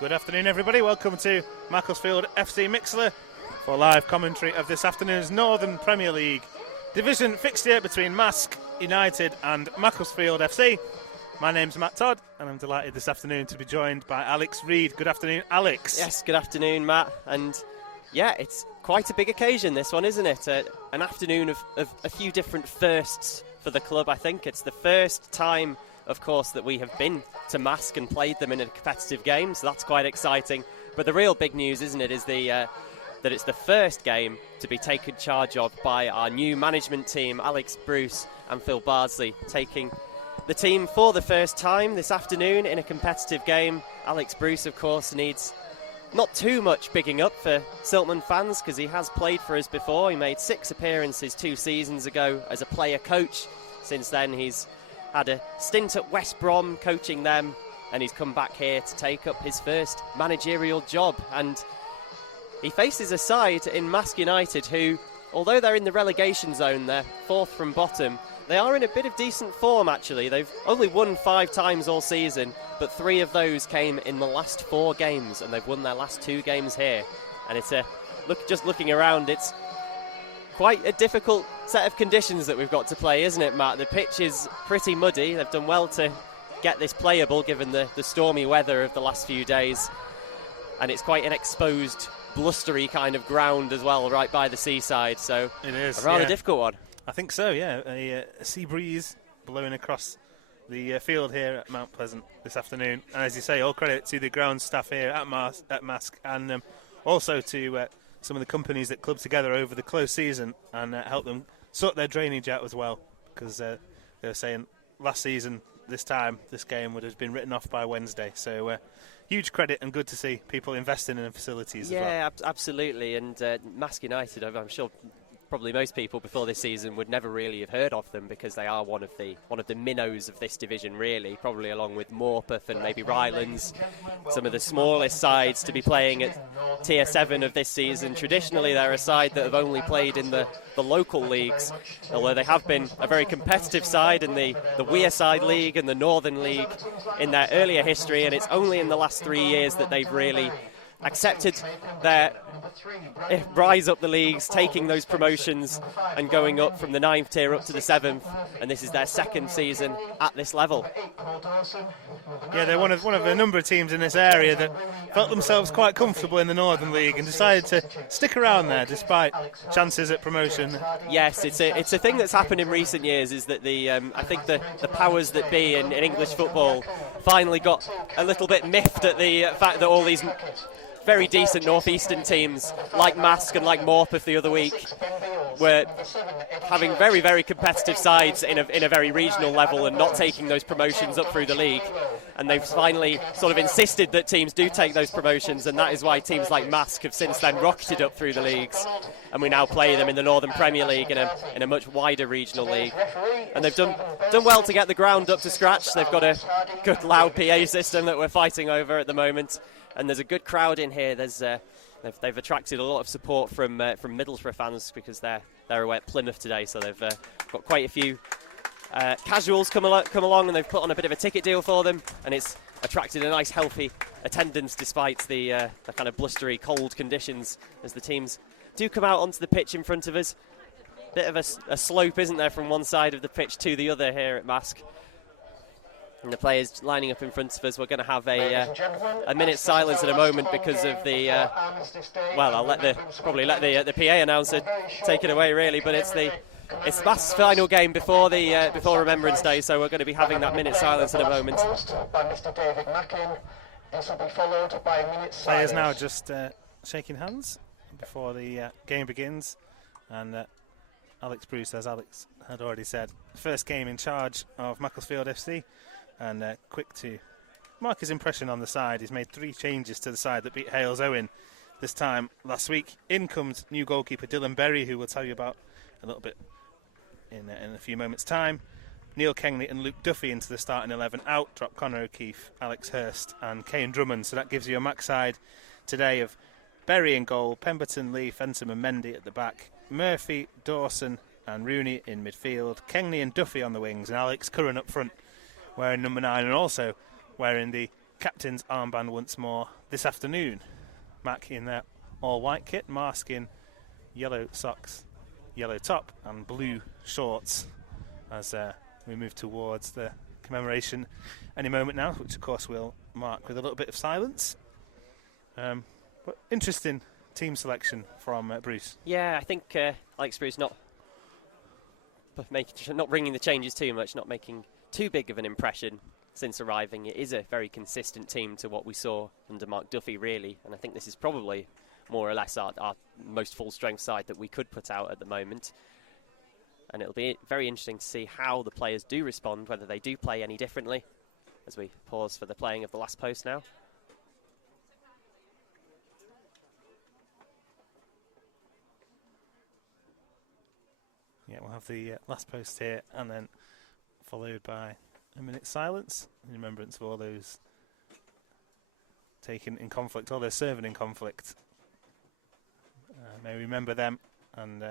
Good afternoon, everybody. Welcome to Macclesfield FC Mixler for live commentary of this afternoon's Northern Premier League division fixture between Marske United and Macclesfield FC. My name's Matt Todd, and I'm delighted this afternoon to be joined by Alex Reid. Good afternoon, Alex. Yes, good afternoon, Matt. And yeah, it's quite a big occasion, this one, isn't it? An afternoon of a few different firsts for the club, I think. It's the first time, of course, that we have been to Marske and played them in a competitive game, so that's quite exciting. But the real big news, isn't it, is that it's the first game to be taken charge of by our new management team, Alex Bruce and Phil Bardsley, taking the team for the first time this afternoon in a competitive game. Alex Bruce, of course, needs not too much bigging up for Siltman fans because he has played for us before. He made 6 appearances 2 seasons ago as a player coach. Since then, he's had a stint at West Brom coaching them, and he's come back here to take up his first managerial job. And he faces a side in Marske United who, although they're in the relegation zone, they're 4th from bottom, they are in a bit of decent form, actually. They've only won 5 times all season, but 3 of those came in the last 4 games, and they've won their last 2 games here. And it's just looking around, it's quite a difficult set of conditions that we've got to play, isn't it, Matt? The pitch is pretty muddy. They've done well to get this playable given the stormy weather of the last few days. And it's quite an exposed, blustery kind of ground as well, right by the seaside. So it is a rather difficult one. I think so, yeah. A sea breeze blowing across the field here at Mount Pleasant this afternoon. And as you say, all credit to the ground staff here at Marske and also to some of the companies that club together over the close season and help them sort their drainage out as well, because they were saying last season this game would have been written off by Wednesday. So huge credit and good to see people investing in the facilities as well. Yeah, absolutely. And Marske United, I'm sure probably most people before this season would never really have heard of them because they are one of the minnows of this division, really, probably along with Morpeth and maybe Rylands, some of the smallest sides to be playing at Tier 7 of this season. Traditionally, they're a side that have only played in the local leagues, although they have been a very competitive side in the Wearside League and the Northern League in their earlier history, and it's only in the last 3 years that they've really accepted their rise up the leagues, taking those promotions and going up from the 9th tier up to the 7th, and this is their 2nd season at this level. Yeah, they're one of a number of teams in this area that felt themselves quite comfortable in the Northern League and decided to stick around there despite chances at promotion. Yes, it's a thing that's happened in recent years, is that I think the powers that be in English football finally got a little bit miffed at the fact that all these very decent northeastern teams like Marske and like Morpeth the other week were having very, very competitive sides in a very regional level and not taking those promotions up through the league. And they've finally sort of insisted that teams do take those promotions, and that is why teams like Marske have since then rocketed up through the leagues, and we now play them in the Northern Premier League in a much wider regional league. And they've done well to get the ground up to scratch. They've got a good loud PA system that we're fighting over at the moment, and there's a good crowd in here. They've attracted a lot of support from Middlesbrough fans because they're away at Plymouth today, so they've got quite a few casuals come along, and they've put on a bit of a ticket deal for them, and it's attracted a nice healthy attendance despite the kind of blustery cold conditions as the teams do come out onto the pitch in front of us. Bit of a slope, isn't there, from one side of the pitch to the other here at Marske. And the players lining up in front of us. We're going to have a minute's silence in a moment because of the I'll probably let the PA announcer take it away, really. But it's Marsk's final game before Remembrance Day, so we're going to be having that minute's silence in a moment. Players now just shaking hands before the game begins, and Alex Bruce, as Alex had already said, first game in charge of Macclesfield FC. And quick to mark his impression on the side. He's made 3 changes to the side that beat Hales Owen this time last week. In comes new goalkeeper Dylan Berry, who we'll tell you about a little bit in a few moments' time. Neil Kengley and Luke Duffy into the starting 11. Out drop Connor O'Keefe, Alex Hurst and Kane Drummond. So that gives you a Mac side today of Berry in goal, Pemberton, Lee, Fenton and Mendy at the back, Murphy, Dawson and Rooney in midfield, Kengley and Duffy on the wings, and Alex Curran up front wearing number 9 and also wearing the captain's armband once more this afternoon. Mac in their all-white kit, Marske in yellow socks, yellow top and blue shorts as we move towards the commemoration any moment now, which of course we'll mark with a little bit of silence. But interesting team selection from Bruce. Yeah, I think Alex Bruce not bringing the changes too much, not making too big of an impression since arriving. It is a very consistent team to what we saw under Mark Duffy, really, and I think this is probably more or less our most full-strength side that we could put out at the moment. And it'll be very interesting to see how the players do respond, whether they do play any differently, as we pause for the playing of the last post now. Yeah, we'll have the last post here, and then followed by a minute's silence in remembrance of all those taken in conflict, all those serving in conflict. May we remember them, and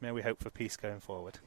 may we hope for peace going forward.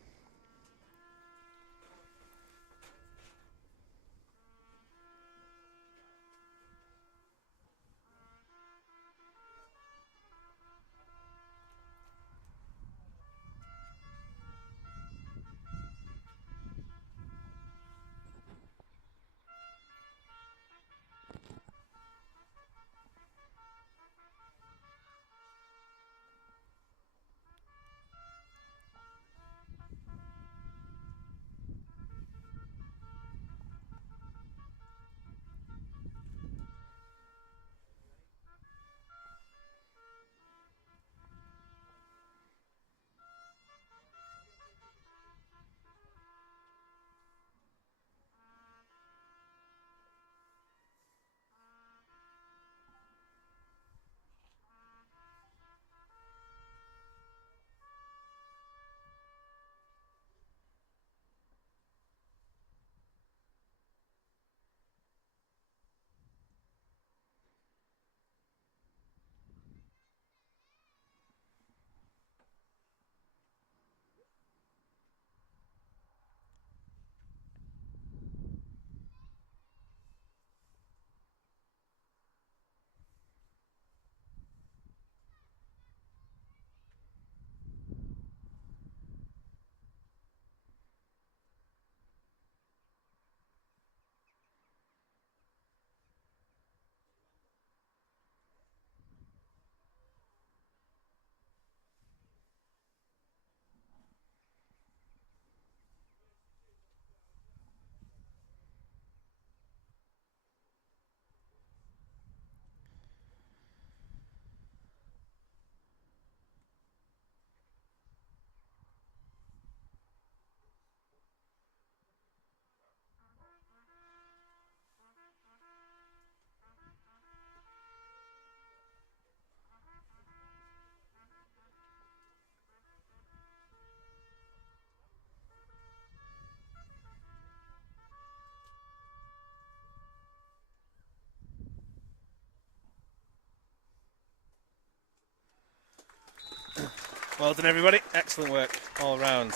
Well done, everybody. Excellent work all round.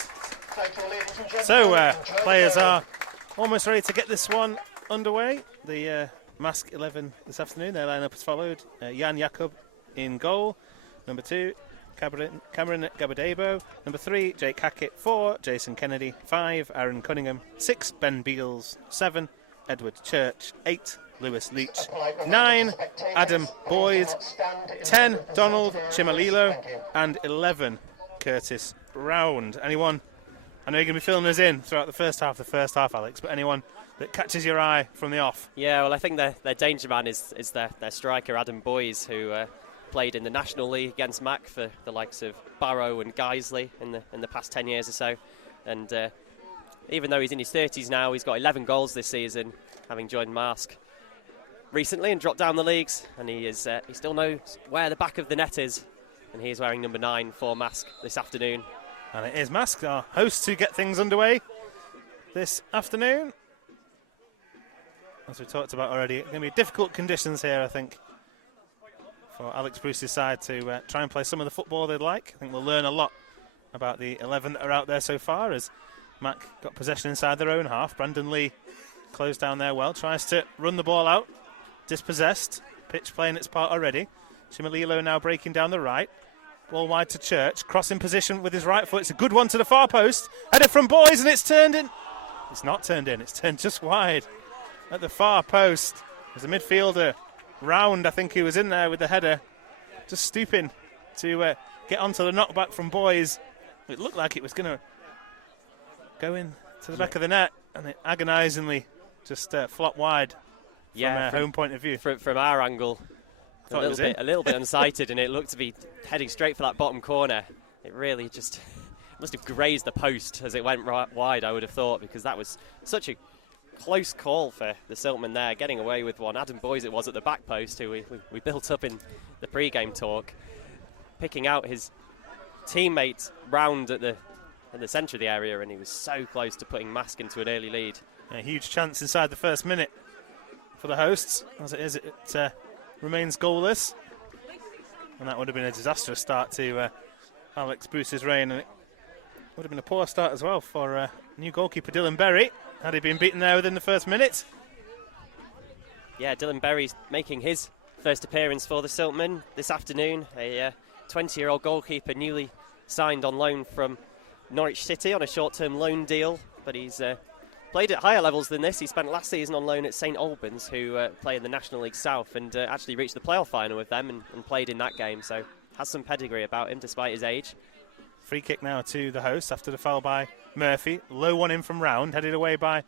So, players are almost ready to get this one underway. The Marske 11 this afternoon, their line-up is followed. Jan Jakob in goal. Number 2, Cameron Gabadebo. Number 3, Jake Hackett. 4, Jason Kennedy. 5, Aaron Cunningham. 6, Ben Beals. 7, Edward Church. 8, Lewis Leach. 9, Adam Boyd. 10, Donald Chimalilo. And 11, Curtis Round. Anyone? I know you're going to be filling us in throughout the first half, Alex, but anyone that catches your eye from the off? Yeah, well, I think their danger man is their striker, Adam Boys, who played in the National League against Mac for the likes of Barrow and Guiseley in the past 10 years or so. And even though he's in his 30s now, he's got 11 goals this season, having joined Marske recently and dropped down the leagues. And he still knows where the back of the net is. And he is wearing number 9 for Marske this afternoon. And it is Marske, our host, to get things underway this afternoon. As we talked about already, it's going to be difficult conditions here, I think, for Alex Bruce's side to try and play some of the football they'd like. I think we'll learn a lot about the 11 that are out there so far, as Mac got possession inside their own half. Brandon Lee closed down there well, tries to run the ball out dispossessed. Pitch playing its part already. Shimalilo now breaking down the right. Ball wide to Church. Crossing position with his right foot. It's a good one to the far post. Header from Boys, and it's turned in. It's not turned in. It's turned just wide at the far post. There's a midfielder, Round, I think he was in there with the header. Just stooping to get onto the knockback from Boys. It looked like it was going to go in to the back of the net, and it agonisingly just flopped wide from a home point of view. From our angle, a little bit unsighted, and it looked to be heading straight for that bottom corner. It really just must have grazed the post as it went right wide, I would have thought, because that was such a close call for the Siltman there, getting away with one. Adam Boys it was at the back post, who we built up in the pre-game talk, picking out his teammate Round in the centre of the area, and he was so close to putting Marske into an early lead. A huge chance inside the first minute for the hosts. As it is, it remains goalless, and that would have been a disastrous start to Alex Bruce's reign, and it would have been a poor start as well for new goalkeeper Dylan Berry, had he been beaten there within the first minute. Yeah, Dylan Berry's making his first appearance for the Siltman this afternoon. A 20-year-old goalkeeper newly signed on loan from Norwich City on a short-term loan deal, but he's played at higher levels than this. He spent last season on loan at St Albans, who play in the National League South, and actually reached the playoff final with them and played in that game, so has some pedigree about him despite his age. Free kick now to the hosts after the foul by Murphy. Low one in from Round, headed away by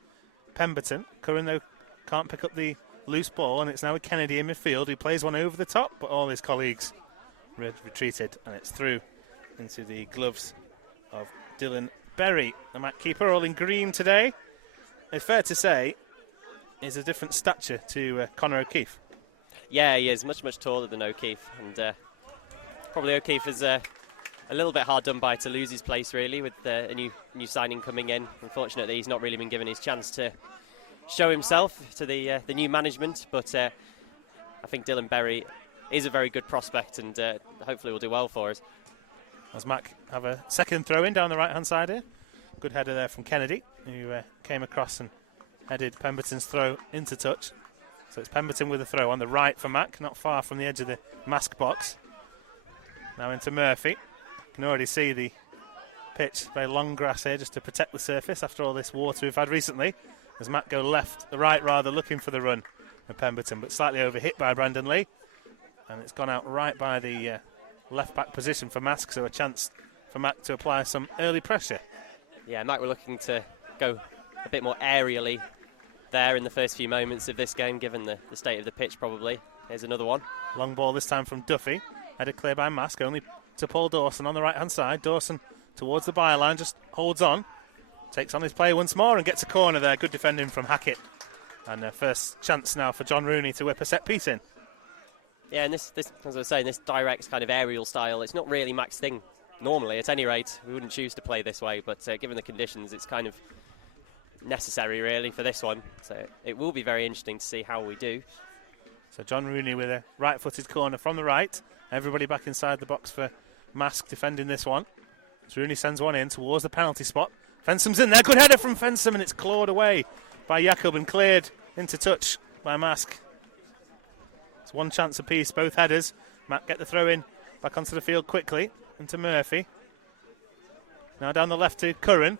Pemberton. Curran, though, can't pick up the loose ball, and it's now with Kennedy in midfield, who plays one over the top, but all his colleagues retreated, and it's through into the gloves of Dylan Berry. The Mac keeper, all in green today. It's fair to say, is a different stature to Conor O'Keefe. Yeah, he is much taller than O'Keefe, and probably O'Keefe is a little bit hard done by to lose his place, really, with a new signing coming in. Unfortunately, he's not really been given his chance to show himself to the new management, but I think Dylan Berry is a very good prospect, and hopefully will do well for us. As Mac have a second throw in down the right hand side here. Good header there from Kennedy, who came across and headed Pemberton's throw into touch. So it's Pemberton with a throw on the right for Mac, not far from the edge of the Marske box. Now into Murphy. You can already see the pitch, very long grass here just to protect the surface after all this water we've had recently. As Mac go left, the right rather, looking for the run of Pemberton, but slightly overhit by Brandon Lee. And it's gone out right by the left back position for Marske, so a chance for Mac to apply some early pressure. Yeah, Mac were looking to go a bit more aerially there in the first few moments of this game, given the state of the pitch probably. Here's another one. Long ball this time from Duffy. Headed clear by Marske, only to Paul Dawson on the right hand side. Dawson towards the byline, just holds on. Takes on his play once more and gets a corner there. Good defending from Hackett. And first chance now for John Rooney to whip a set piece in. Yeah, and this, as I was saying, this direct kind of aerial style, it's not really Mac's thing normally. At any rate, we wouldn't choose to play this way, but given the conditions, it's kind of necessary really for this one. So it will be very interesting to see how we do. So John Rooney with a right-footed corner from the right. Everybody back inside the box for Marske defending this one. So Rooney sends one in towards the penalty spot. Fensom's in there. Good header from Fensom, and it's clawed away by Jakob and cleared into touch by Marske. It's one chance apiece, both headers. Matt get the throw in back onto the field quickly into Murphy. Now down the left to Curran.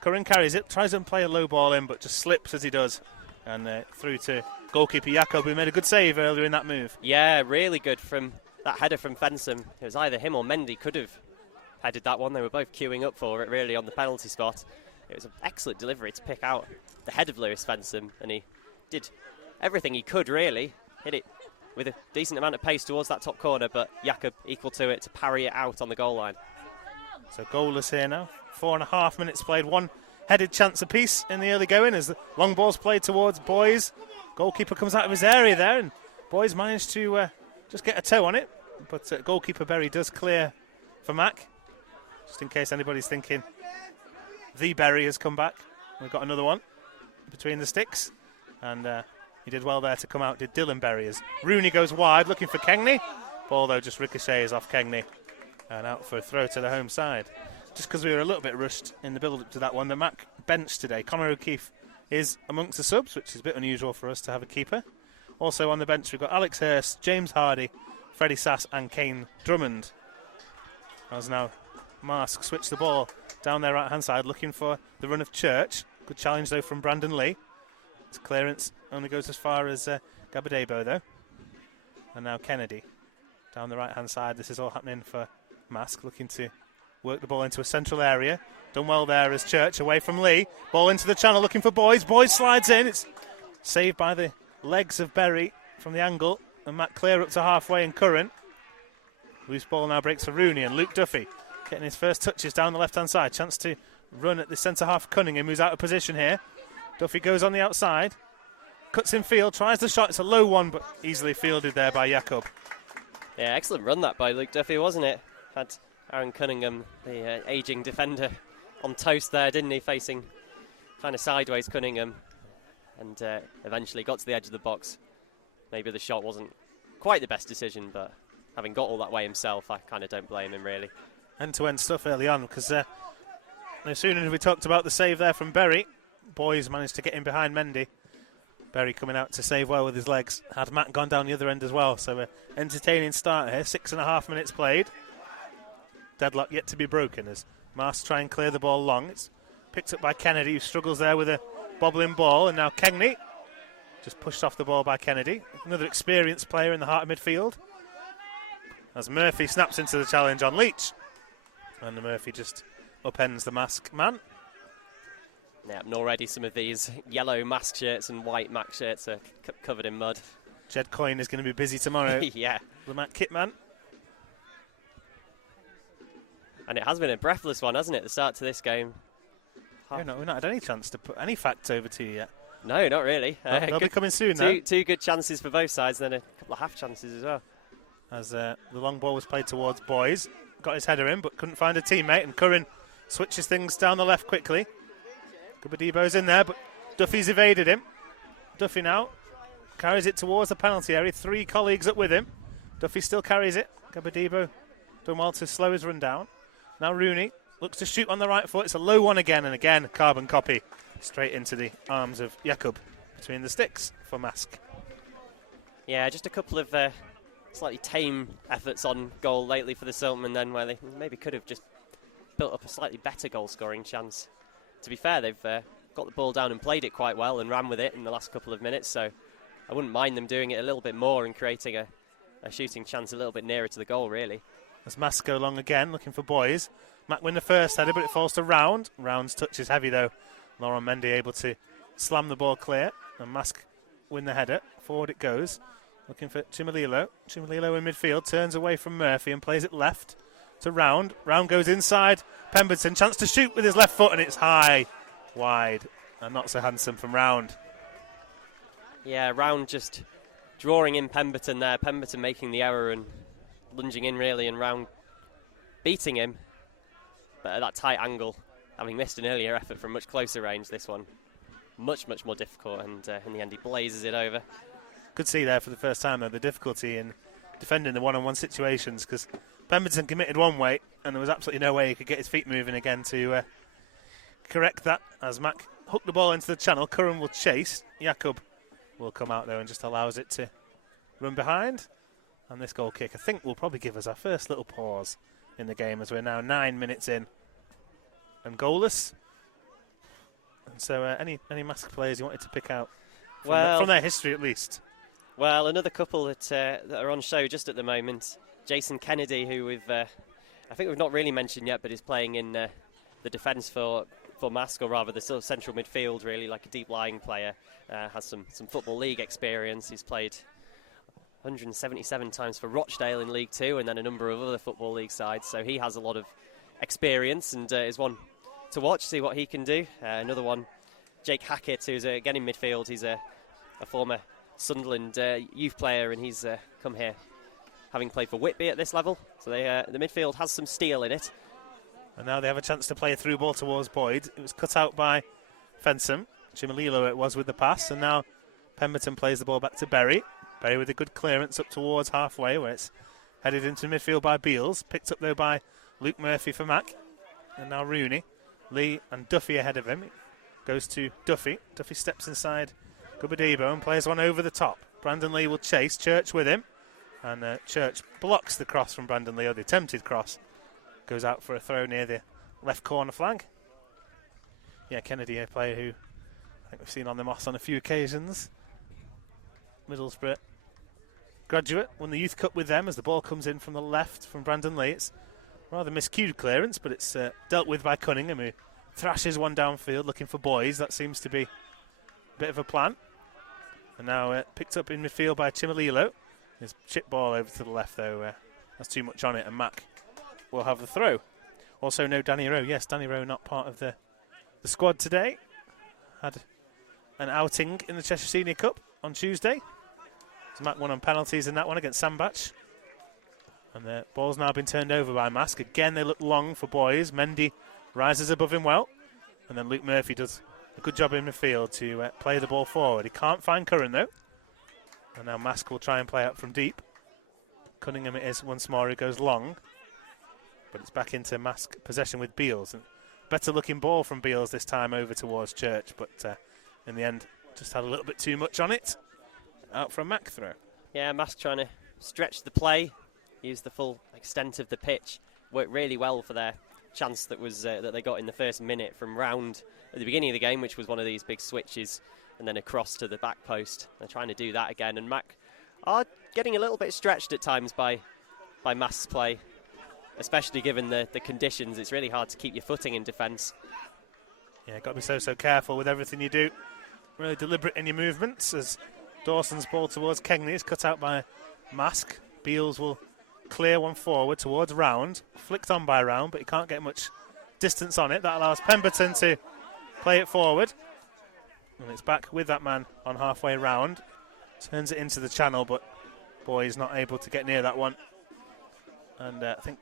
Curran carries it, tries to play a low ball in, but just slips as he does. And through to goalkeeper Jakob, who made a good save earlier in that move. Yeah, really good from that header from Fensom. It was either him or Mendy could have headed that one. They were both queuing up for it really on the penalty spot. It was an excellent delivery to pick out the head of Lewis Fensom, and he did everything he could really. Hit it with a decent amount of pace towards that top corner, but Jakob equal to it to parry it out on the goal line. So goalless here now. 4.5 minutes played, one headed chance apiece in the early going as the long ball's played towards Boys. Goalkeeper comes out of his area there, and Boys managed to just get a toe on it, but goalkeeper Berry does clear for Mac. Just in case anybody's thinking the Berry has come back. We've got another one between the sticks, and he did well there to come out, did Dylan Berry, as Rooney goes wide looking for Kengney. Ball though just ricochets off Kengney and out for a throw to the home side. Just because we were a little bit rushed in the build-up to that one, the Mac bench today, Conor O'Keefe is amongst the subs, which is a bit unusual for us to have a keeper. Also on the bench, we've got Alex Hurst, James Hardy, Freddie Sass and Kane Drummond. As now Marske switch the ball down their right-hand side, looking for the run of Church. Good challenge, though, from Brandon Lee. His clearance only goes as far as Gabadebo, though. And now Kennedy down the right-hand side. This is all happening for Marske, looking to work the ball into a central area. Done well there as Church away from Lee. Ball into the channel, looking for Boys. Boys slides in. It's saved by the legs of Berry from the angle. And Matt clear up to halfway and Curran. Loose ball now breaks for Rooney and Luke Duffy getting his first touches down the left-hand side. Chance to run at the centre-half. Cunningham, who's out of position here. Duffy goes on the outside. Cuts in field, tries the shot. It's a low one, but easily fielded there by Jakob. Yeah, excellent run that by Luke Duffy, wasn't it? Had Aaron Cunningham, the ageing defender, on toast there, didn't he? Facing kind of sideways Cunningham. And eventually got to the edge of the box. Maybe the shot wasn't quite the best decision, but having got all that way himself, I kind of don't blame him, really. End-to-end stuff early on, because no sooner as we talked about the save there from Berry, Boys managed to get in behind Mendy. Berry coming out to save well with his legs. Had Matt gone down the other end as well, so entertaining start here. 6.5 minutes played. Deadlock yet to be broken as Marske try and clear the ball long. It's picked up by Kennedy, who struggles there with a bobbling ball, and now Kengney just pushed off the ball by Kennedy. Another experienced player in the heart of midfield. As Murphy snaps into the challenge on Leach. And Murphy just upends the Marske man. Yeah, and already some of these yellow Marske shirts and white Mac shirts are covered in mud. Jed Coyne is going to be busy tomorrow. Yeah. The Matt Kitman. And it has been a breathless one, hasn't it, the start to this game? We've not had any chance to put any facts over to you yet. No, not really. They'll be coming soon, though. Two good chances for both sides, and then a couple of half chances as well. As the long ball was played towards Boys. Got his header in, but couldn't find a teammate. And Curran switches things down the left quickly. Gabadebo's in there, but Duffy's evaded him. Duffy now carries it towards the penalty area. 3 colleagues up with him. Duffy still carries it. Gabadebo done well to slow his run down. Now Rooney looks to shoot on the right foot. It's a low one again, and again, carbon copy. Straight into the arms of Jakob between the sticks for Marske. Yeah, just a couple of slightly tame efforts on goal lately for the Siltmen then, where they maybe could have just built up a slightly better goal-scoring chance. To be fair, they've got the ball down and played it quite well and ran with it in the last couple of minutes, so I wouldn't mind them doing it a little bit more and creating a shooting chance a little bit nearer to the goal, really. As Marske go along again, looking for Boys. Mac win the first header, but it falls to Round. Round's touch is heavy, though. Lauren Mendy able to slam the ball clear, and Marske win the header. Forward it goes, looking for Chimalilo. Chimalilo in midfield, turns away from Murphy and plays it left to Round. Round goes inside. Pemberton, chance to shoot with his left foot, and it's high, wide, and not so handsome from Round. Yeah, Round just drawing in Pemberton there. Pemberton making the error and lunging in, really, and Round beating him. But at that tight angle, having missed an earlier effort from much closer range, this one much, much more difficult, and in the end he blazes it over. Could see there for the first time, though, the difficulty in defending the one-on-one situations, because Pemberton committed one way, and there was absolutely no way he could get his feet moving again to correct that. As Mac hooked the ball into the channel, Curran will chase. Jakob will come out, though, and just allows it to run behind. And this goal kick, I think, will probably give us our first little pause in the game, as we're now 9 minutes in and goalless. And so any Marske players you wanted to pick out from their history, at least? Well, another couple that are on show just at the moment. Jason Kennedy, who I think we've not really mentioned yet, but is playing in the defence for Marske, or rather the sort of central midfield, really, like a deep-lying player. Has some Football League experience. He's played 177 times for Rochdale in League Two, and then a number of other Football League sides. So he has a lot of experience, and is one to watch, see what he can do. Another one, Jake Hackett, who's again in midfield. He's a former Sunderland youth player, and he's come here having played for Whitby at this level. So the midfield has some steel in it. And now they have a chance to play a through ball towards Boyd. It was cut out by Fensom. Chimalilo it was with the pass, and now Pemberton plays the ball back to Berry. Berry with a good clearance up towards halfway, where it's headed into midfield by Beals. Picked up, though, by Luke Murphy for Mac. And now Rooney. Lee and Duffy ahead of him. It goes to Duffy. Duffy steps inside Gabadebo and plays one over the top. Brandon Lee will chase. Church with him. And Church blocks the cross from Brandon Lee, or the attempted cross. Goes out for a throw near the left corner flag. Yeah, Kennedy, a player who I think we've seen on the moss on a few occasions. Middlesbrough graduate, won the Youth Cup with them as the ball comes in from the left from Brandon Lee. It's rather miscued clearance, but it's dealt with by Cunningham, who thrashes one downfield looking for Boys. That seems to be a bit of a plan. And now picked up in midfield by Chimalilo. His chip ball over to the left, though, has too much on it, and Mac will have the throw. Also, no Danny Rowe. Yes, Danny Rowe not part of the squad today. Had an outing in the Cheshire Senior Cup on Tuesday. So Mac won on penalties in that one against Sandbach. And the ball's now been turned over by Marske. Again, they look long for Boys. Mendy rises above him well. And then Luke Murphy does a good job in midfield to play the ball forward. He can't find Curran, though. And now Marske will try and play out from deep. Cunningham it is once more, who goes long. But it's back into Marske possession with Beals. And better looking ball from Beals this time over towards Church. But in the end, just had a little bit too much on it. Out for a Mac throw. Yeah, Marske trying to stretch the play. Use the full extent of the pitch. Worked really well for their chance that was that they got in the first minute from Round at the beginning of the game, which was one of these big switches. And then across to the back post. They're trying to do that again, and Mac are getting a little bit stretched at times by Maske's play, especially given the conditions. It's really hard to keep your footing in defence. Yeah, got to be so careful with everything you do. Really deliberate in your movements. As Dawson's ball towards Kengley is cut out by Marske. Beals will clear one forward towards Round. Flicked on by Round, but he can't get much distance on it. That allows Pemberton to play it forward. And it's back with that man on halfway round. Turns it into the channel, but Boys not able to get near that one. And I think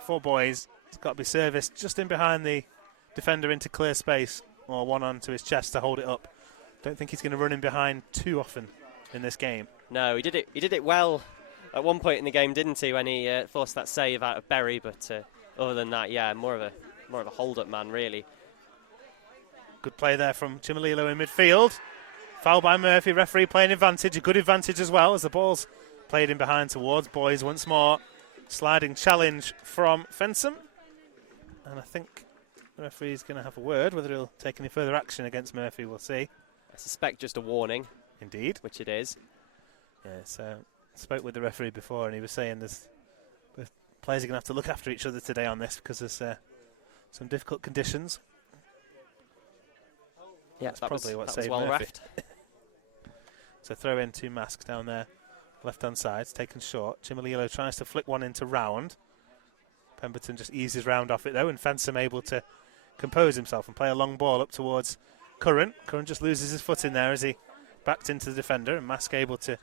for Boys, it's got to be serviced just in behind the defender into clear space, or one onto his chest to hold it up. Don't think he's going to run in behind too often in this game. No, he did it well at one point in the game, didn't he, when he forced that save out of Berry? But other than that, yeah, more of a hold-up man, really. Good play there from Chimalilo in midfield. Foul by Murphy, referee playing advantage, a good advantage as well as the ball's played in behind towards Boys once more. Sliding challenge from Fensom. And I think the referee's going to have a word. Whether he'll take any further action against Murphy, we'll see. I suspect just a warning. Indeed. Which it is. Yeah, so I spoke with the referee before and he was saying the players are going to have to look after each other today on this because there's some difficult conditions. Yeah, that's probably what saved well Murphy. So throw in two Masks down there, left-hand side. It's taken short. Chimalilo tries to flick one into Round. Pemberton just eases Round off it, though, and Fensom able to compose himself and play a long ball up towards Curran. Curran just loses his foot in there as he backed into the defender, and Mask able to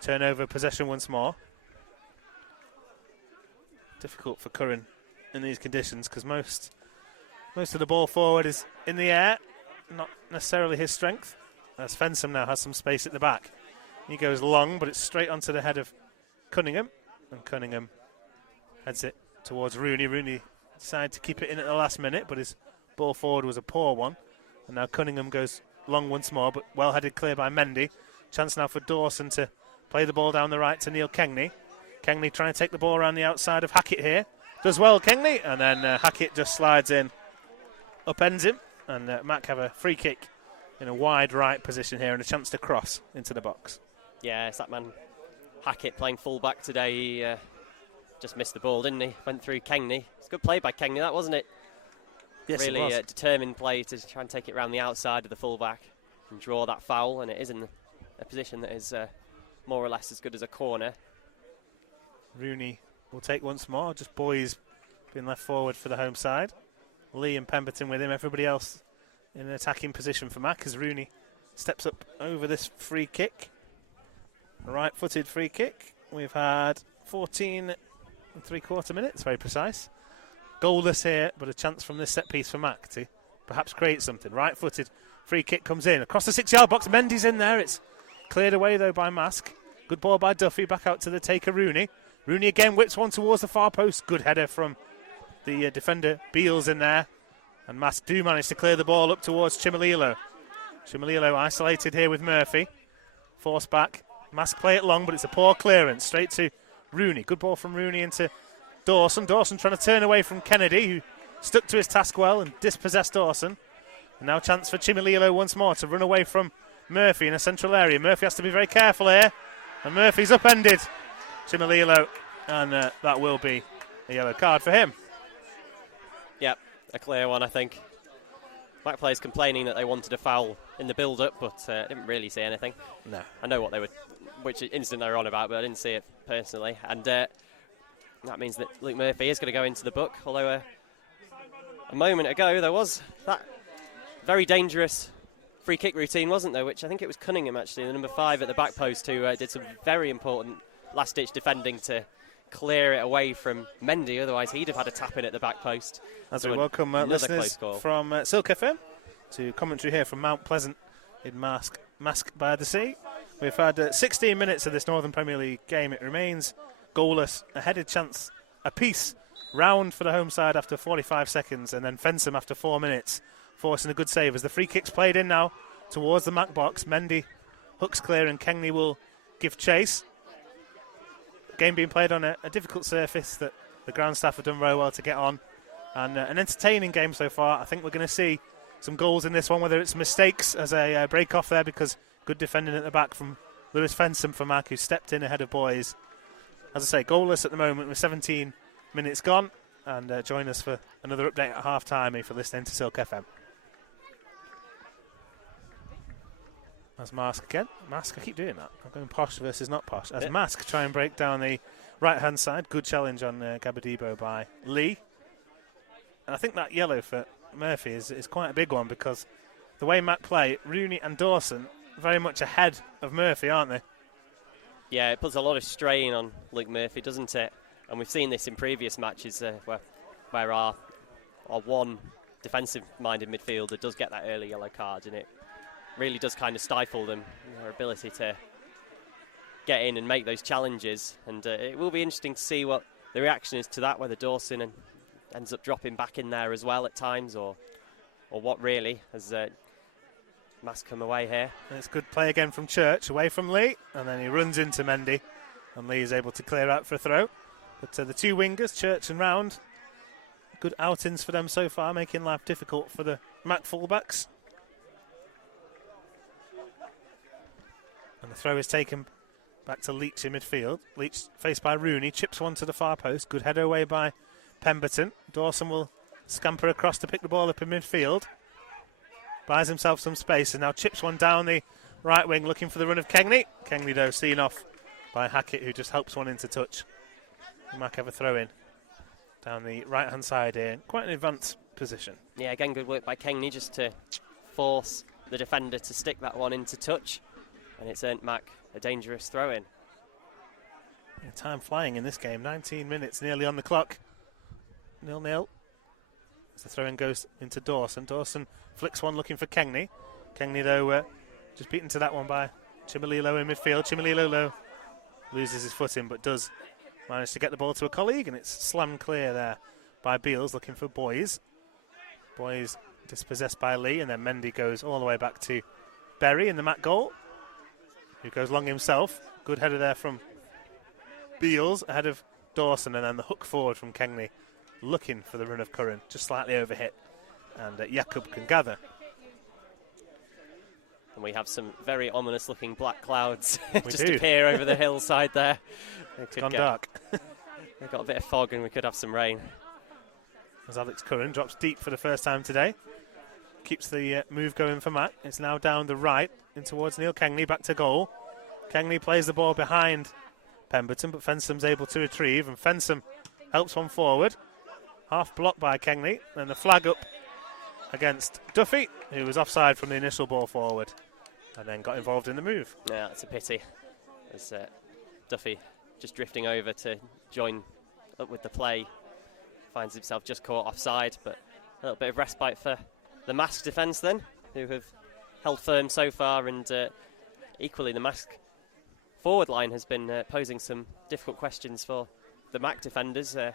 turn over possession once more. Difficult for Curran in these conditions because most of the ball forward is in the air. Not necessarily his strength, as Fensom now has some space at the back. He goes long, but it's straight onto the head of Cunningham, and Cunningham heads it towards Rooney. Rooney decided to keep it in at the last minute, but his ball forward was a poor one. And now Cunningham goes long once more, but well headed clear by Mendy. Chance now for Dawson to play the ball down the right to Neil Kengley. Kengley trying to take the ball around the outside of Hackett here. Does well, Kengley, and then Hackett just slides in, upends him. And Mac have a free kick in a wide right position here and a chance to cross into the box. Yeah, it's that man Hackett playing full-back today. He just missed the ball, didn't he? Went through Kengley. It's a good play by Kengley, that, wasn't it? Yes, really it was. Determined play to try and take it around the outside of the full-back and draw that foul, and it is in a position that is more or less as good as a corner. Rooney will take once more. Just Boys being left forward for the home side. Lee and Pemberton with him, everybody else in an attacking position for Mac as Rooney steps up over this free kick. A right-footed free kick. We've had 14 and 3/4 minutes, very precise. Goalless here, but a chance from this set piece for Mac to perhaps create something. Right-footed free kick comes in. Across the 6-yard box, Mendy's in there. It's cleared away, though, by Marske. Good ball by Duffy, back out to the taker, Rooney. Rooney again whips one towards the far post. Good header from the defender, Beals, in there. And Marske do manage to clear the ball up towards Chimalilo. Chimalilo isolated here with Murphy. Forced back Marske play it long, but it's a poor clearance. Straight to Rooney. Good ball from Rooney into Dawson. Dawson trying to turn away from Kennedy, who stuck to his task well and dispossessed Dawson. And now chance for Chimililo once more to run away from Murphy in a central area. Murphy has to be very careful here. And Murphy's upended Chimililo. And that will be a yellow card for him. Yep, a clear one, I think. Mac players complaining that they wanted a foul in the build-up, but didn't really see anything. No. I know which instant they were on about, but I didn't see it personally. And that means that Luke Murphy is going to go into the book, although a moment ago there was that very dangerous free kick routine, wasn't there, which I think it was Cunningham, actually, the number 5 at the back post, who did some very important last-ditch defending to clear it away from Mendy, otherwise he'd have had a tap in at the back post. As we welcome listeners from Silk FM to commentary here from Mount Pleasant in Marske by the Sea. We've had 16 minutes of this Northern Premier League game. It remains goalless, a headed chance apiece. Round for the home side after 45 seconds, and then Fensham after 4 minutes, forcing a good save as the free kick's played in now towards the Mac box. Mendy hooks clear and Kengley will give chase. Game being played on a difficult surface that the ground staff have done very well to get on, and an entertaining game so far. I think we're going to see some goals in this one, whether it's mistakes as a break off there, because good defending at the back from Lewis Fensham for Mac, who stepped in ahead of Boys. As I say, goalless at the moment with 17 minutes gone, and join us for another update at half time if you're listening to Silk FM. As Marske again. Marske, I keep doing that. I'm going posh versus not posh. As Marske try and break down the right-hand side. Good challenge on Gabadibo by Lee. And I think that yellow for Murphy is quite a big one, because the way Mac play, Rooney and Dawson very much ahead of Murphy, aren't they? Yeah, it puts a lot of strain on Luke Murphy, doesn't it? And we've seen this in previous matches where our one defensive-minded midfielder does get that early yellow card, and it really does kind of stifle them, their ability to get in and make those challenges. And it will be interesting to see what the reaction is to that, whether Dawson ends up dropping back in there as well at times, or what really, as Marske come away here. And it's good play again from Church, away from Lee, and then he runs into Mendy, and Lee is able to clear out for a throw. But the two wingers, Church and Round, good outings for them so far, making life difficult for the Mac fullbacks. And the throw is taken back to Leach in midfield. Leach faced by Rooney, chips one to the far post. Good header away by Pemberton. Dawson will scamper across to pick the ball up in midfield. Buys himself some space and now chips one down the right wing, looking for the run of Kengley. Kengley, though, seen off by Hackett, who just helps one into touch. Mac have a throw in down the right-hand side here. Quite an advanced position. Yeah, again, good work by Kengley just to force the defender to stick that one into touch. And it's earned Mac a dangerous throw-in. Yeah, time flying in this game. 19 minutes nearly on the clock. 0-0. As the throw-in goes into Dawson. Dawson flicks one looking for Kengley. Kengley, though, just beaten to that one by Chimililo in midfield. Chimililo loses his footing, but does manage to get the ball to a colleague, and it's slammed clear there by Beals, looking for Boys. Boys dispossessed by Lee, and then Mendy goes all the way back to Berry in the Mac goal, who goes long himself. Good header there from Beals ahead of Dawson, and then the hook forward from Kengley, looking for the run of Curran, just slightly overhit, and Jakub can gather. And we have some very ominous looking black clouds just appear over the hillside there. It's gone dark. We've got a bit of fog and we could have some rain. As Alex Curran drops deep for the first time today. Keeps the move going for Matt. It's now down the right in towards Neil Kengley, back to goal. Kengley plays the ball behind Pemberton, but Fensham's able to retrieve, and Fensham helps one forward. Half blocked by Kengley, then the flag up against Duffy, who was offside from the initial ball forward, and then got involved in the move. Yeah, that's a pity. As Duffy just drifting over to join up with the play, finds himself just caught offside, but a little bit of respite for the Marske defence then, who have held firm so far, and equally the Marske forward line has been posing some difficult questions for the Mac defenders. I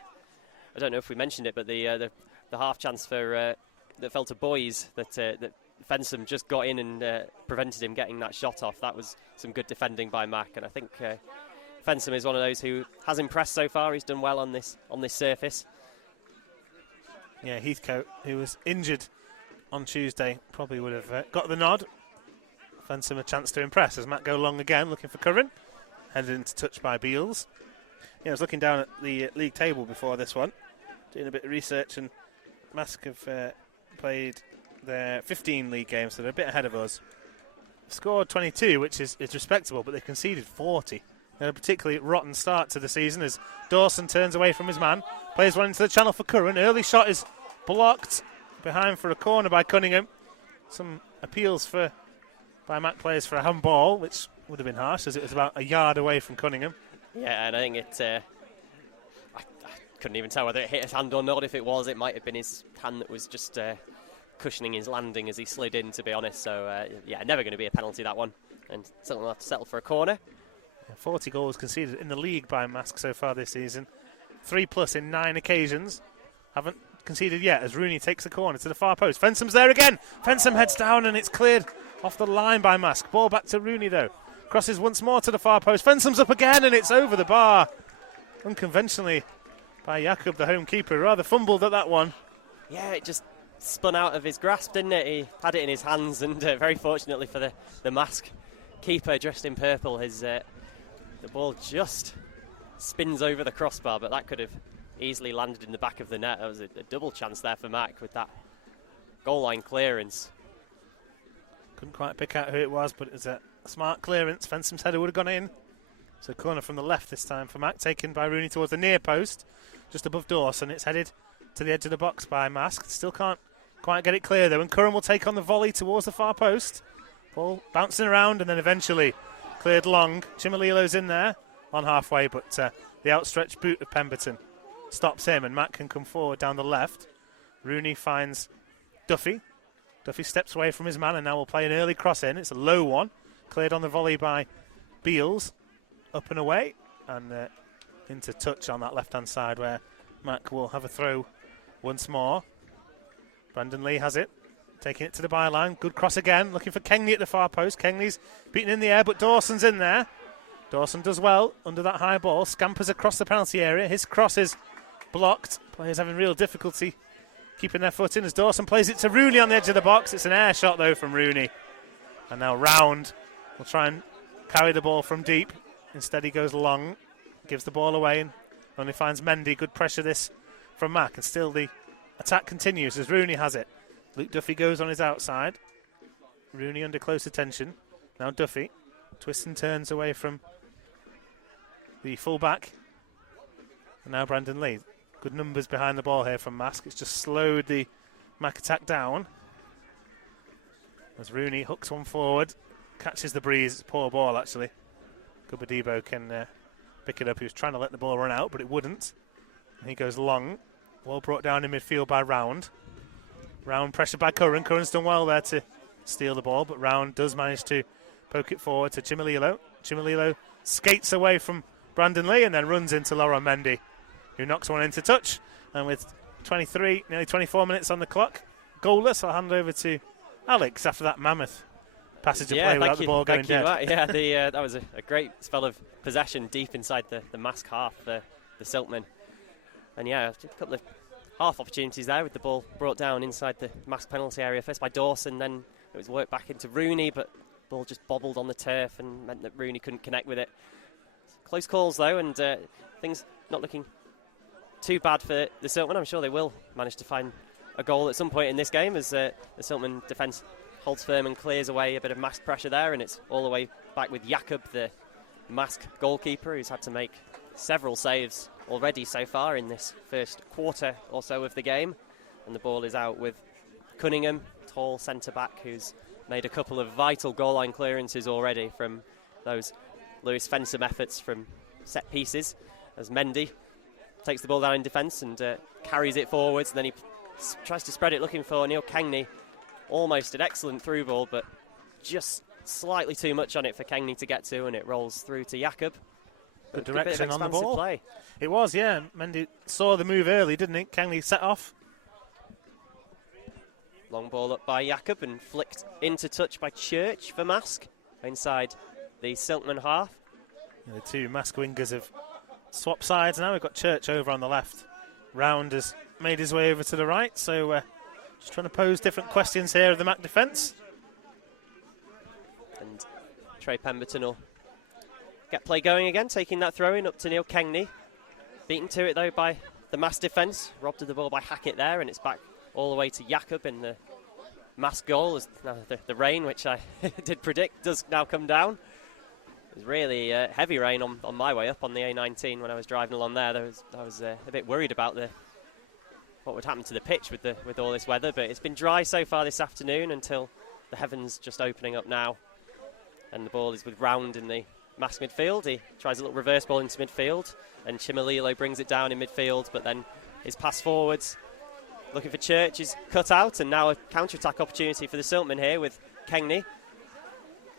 don't know if we mentioned it, but the half chance for that fell to Boys that Fensom just got in and prevented him getting that shot off. That was some good defending by Mac, and I think Fensom is one of those who has impressed so far. He's done well on this surface. Yeah, Heathcote, who was injured on Tuesday, probably would have got the nod. Fensom a chance to impress as Mac go long again, looking for Curran. Headed into touch by Beals. Yeah, I was looking down at the league table before this one, doing a bit of research, and Marske have played their 15 league games, so they're a bit ahead of us. Scored 22, which is respectable, but they conceded 40. They had a particularly rotten start to the season as Dawson turns away from his man. Plays one into the channel for Curran. Early shot is blocked behind for a corner by Cunningham. Some appeals by Mac players for a handball, which would have been harsh as it was about a yard away from Cunningham. Yeah, and I think I couldn't even tell whether it hit his hand or not. If it was, it might have been his hand that was just cushioning his landing as he slid in, to be honest. So, yeah, never going to be a penalty, that one. And certainly will have to settle for a corner. 40 goals conceded in the league by Marske so far this season. 3+ in 9 occasions. Haven't conceded yet as Rooney takes the corner to the far post. Fensom's there again. Fensom heads down and it's cleared off the line by Marske. Ball back to Rooney though. Crosses once more to the far post. Fensom's up again and it's over the bar. Unconventionally by Jakob, the home keeper. Rather fumbled at that one. Yeah, it just spun out of his grasp, didn't it? He had it in his hands, and very fortunately for the Marske keeper dressed in purple, the ball just spins over the crossbar, but that could have easily landed in the back of the net. That was a double chance there for Mac with that goal line clearance. Couldn't quite pick out who it was, but it was a smart clearance. Fensom's header would have gone in. So corner from the left this time for Mac, taken by Rooney towards the near post, just above Dawson. It's headed to the edge of the box by Marske. Still can't quite get it clear though, and Curran will take on the volley towards the far post. Ball bouncing around and then eventually cleared long. Chimalilo's in there on halfway, but the outstretched boot of Pemberton stops him, and Mac can come forward down the left. Rooney finds Duffy. Duffy steps away from his man and now will play an early cross in. It's a low one, cleared on the volley by Beals. Up and away, and into touch on that left-hand side where Mac will have a throw once more. Brandon Lee has it, taking it to the byline. Good cross again, looking for Kengley at the far post. Kengley's beaten in the air, but Dawson's in there. Dawson does well under that high ball, scampers across the penalty area. His cross is blocked. Players having real difficulty keeping their foot in as Dawson plays it to Rooney on the edge of the box. It's an air shot though from Rooney. And now Round will try and carry the ball from deep. Instead he goes long, gives the ball away and only finds Mendy. Good pressure this from Mac, and still the attack continues as Rooney has it. Luke Duffy goes on his outside. Rooney under close attention. Now Duffy twists and turns away from the full-back. And now Brandon Lee. Good numbers behind the ball here from Marske. It's just slowed the Mac attack down. As Rooney hooks one forward, catches the breeze. It's a poor ball actually. Gubadebo can pick it up. He was trying to let the ball run out, but it wouldn't. And he goes long. Ball brought down in midfield by Round. Round pressured by Curran. Curran's done well there to steal the ball, but Round does manage to poke it forward to Chimalilo. Chimalilo skates away from Brandon Lee and then runs into Laurent Mendy, who knocks one into touch. And with 23, nearly 24 minutes on the clock, goalless, I'll hand over to Alex after that mammoth passage of play without the ball going dead. Yeah, that was a great spell of possession deep inside the Marske half, the Siltman. And yeah, a couple of half opportunities there with the ball brought down inside the Marske penalty area, first by Dawson, then it was worked back into Rooney, but the ball just bobbled on the turf and meant that Rooney couldn't connect with it. Close calls though, and things not looking too bad for the Siltman. I'm sure they will manage to find a goal at some point in this game as the Siltman defence holds firm and clears away a bit of Marske pressure there, and it's all the way back with Jakob, the Marske goalkeeper, who's had to make several saves already so far in this first quarter or so of the game. And the ball is out with Cunningham, tall centre-back, who's made a couple of vital goal line clearances already from those Lewis Fensom efforts from set pieces, as Mendy takes the ball down in defence and carries it forwards, and then he tries to spread it looking for Neil Kengley. Almost an excellent through ball, but just slightly too much on it for Kengley to get to, and it rolls through to Jakob. Good direction on the ball. Play. It was, yeah. Mendy saw the move early, didn't he? Kengley set off. Long ball up by Jakob and flicked into touch by Church for Marske inside the Siltman half. The two Marske wingers have swapped sides now. We've got Church over on the left. Round has made his way over to the right, so just trying to pose different questions here of the Mac defence. And Trey Pemberton will get play going again, taking that throw in up to Neil Kengney. Beaten to it though by the Marske defence. Robbed of the ball by Hackett there, and it's back all the way to Jakob in the Marske goal. As the rain, which I did predict, does now come down. It was really heavy rain on my way up on the A19 when I was driving along there. I was a bit worried about what would happen to the pitch with all this weather, but it's been dry so far this afternoon until the heavens just opening up now. And the ball is with Round in the Marske midfield. He tries a little reverse ball into midfield, and Chimalilo brings it down in midfield, but then his pass forwards looking for Church is cut out, and now a counter-attack opportunity for the Siltman here with Kengney,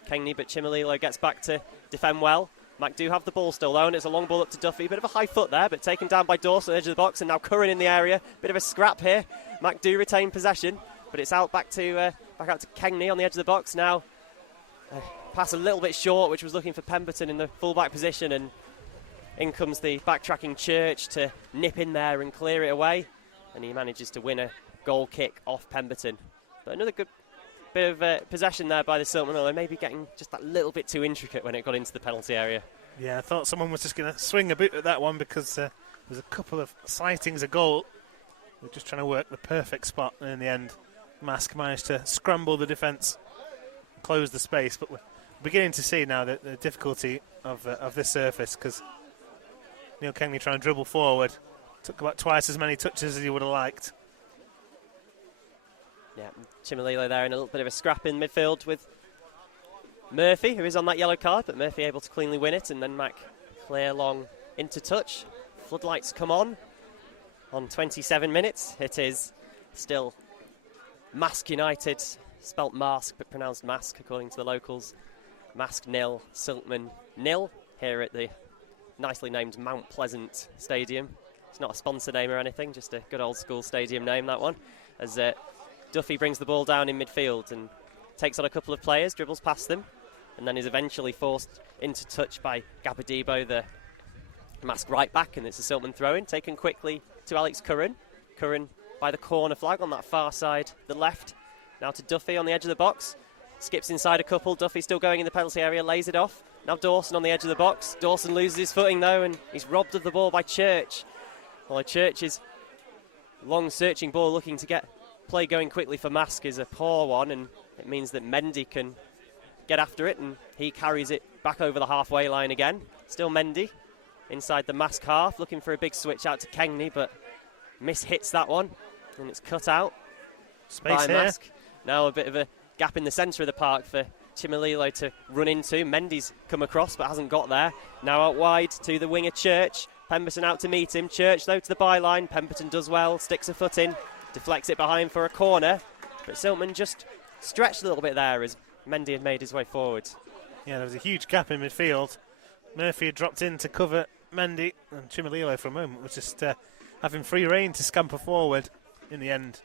but Chimalilo gets back to defend well. Mac do have the ball still though, and it's a long ball up to Duffy. Bit of a high foot there, but taken down by Dawson at the edge of the box, and now Curran in the area. Bit of a scrap here. Mac do retain possession, but it's out back out to Kengney on the edge of the box now. Pass a little bit short, which was looking for Pemberton in the full-back position, and in comes the backtracking Church to nip in there and clear it away, and he manages to win a goal kick off Pemberton. But another good bit of possession there by the Siltman, although maybe getting just that little bit too intricate when it got into the penalty area. Yeah, I thought someone was just going to swing a boot at that one because there's a couple of sightings of goal. We're just trying to work the perfect spot, and in the end, Marske managed to scramble the defence, close the space, but we're beginning to see now the difficulty of this surface, because Neil Kengley trying to dribble forward took about twice as many touches as he would have liked. Yeah, Chimalilo there in a little bit of a scrap in midfield with Murphy, who is on that yellow card, but Murphy able to cleanly win it, and then Mac clear long into touch. Floodlights come on 27 minutes. It is still Marske United, spelt Marske but pronounced Mask according to the locals. Marske 0, Siltman 0 here at the nicely named Mount Pleasant Stadium. It's not a sponsor name or anything, just a good old school stadium name, that one. As Duffy brings the ball down in midfield and takes on a couple of players, dribbles past them, and then is eventually forced into touch by Gabadibo, the Marske right back, and it's a Siltman throw-in, taken quickly to Alex Curran. Curran by the corner flag on that far side, the left. Now to Duffy on the edge of the box. Skips inside a couple. Duffy still going in the penalty area, lays it off. Now Dawson on the edge of the box. Dawson loses his footing though, and he's robbed of the ball by Church. Well, Church's long searching ball looking to get play going quickly for Marske is a poor one, and it means that Mendy can get after it, and he carries it back over the halfway line again. Still Mendy inside the Marske half, looking for a big switch out to Kengney, but hits that one, and it's cut out Space by here. Marske. Now a bit of a gap in the centre of the park for Chimalilo to run into. Mendy's come across but hasn't got there. Now out wide to the winger Church. Pemberton out to meet him. Church though to the byline. Pemberton does well, sticks a foot in, deflects it behind for a corner. But Siltman just stretched a little bit there as Mendy had made his way forward. Yeah, there was a huge gap in midfield. Murphy had dropped in to cover Mendy, and Chimalilo for a moment was just having free rein to scamper forward. In the end,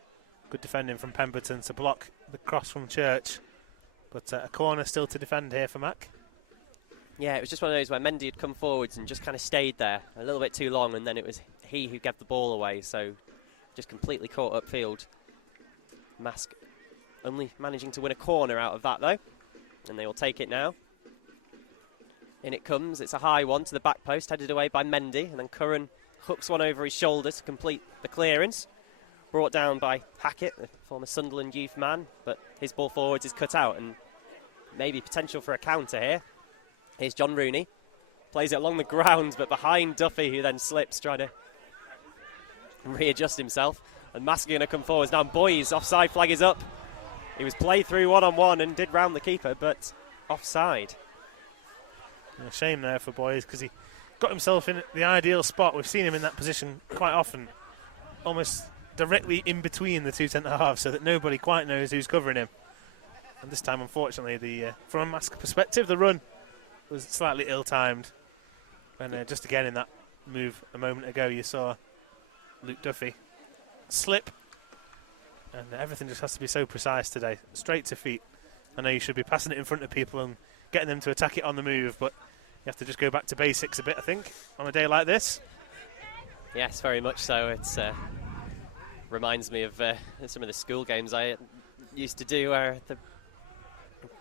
good defending from Pemberton to block the cross from Church. But a corner still to defend here for Mac. Yeah, it was just one of those where Mendy had come forwards and just kind of stayed there a little bit too long, and then it was he who gave the ball away, so just completely caught upfield. Marske only managing to win a corner out of that though, and they will take it now. In it comes, it's a high one to the back post, headed away by Mendy, and then Curran hooks one over his shoulder to complete the clearance. Brought down by Hackett, the former Sunderland youth man, but his ball forwards is cut out, and maybe potential for a counter here. Here's John Rooney, plays it along the ground, but behind Duffy, who then slips, trying to readjust himself. And Marske going to come forwards. Now Boys, offside flag is up. He was played through one-on-one and did round the keeper, but offside. A shame there for Boys, because he got himself in the ideal spot. We've seen him in that position quite often, almost directly in between the two centre-halves, so that nobody quite knows who's covering him. And this time, unfortunately, from a Marske perspective, the run was slightly ill-timed. And just again in that move a moment ago, you saw Luke Duffy slip And everything just has to be so precise today. Straight to feet. I know you should be passing it in front of people and getting them to attack it on the move, but you have to just go back to basics a bit, I think, on a day like this. Yes, very much so. It's reminds me of some of the school games I used to do where the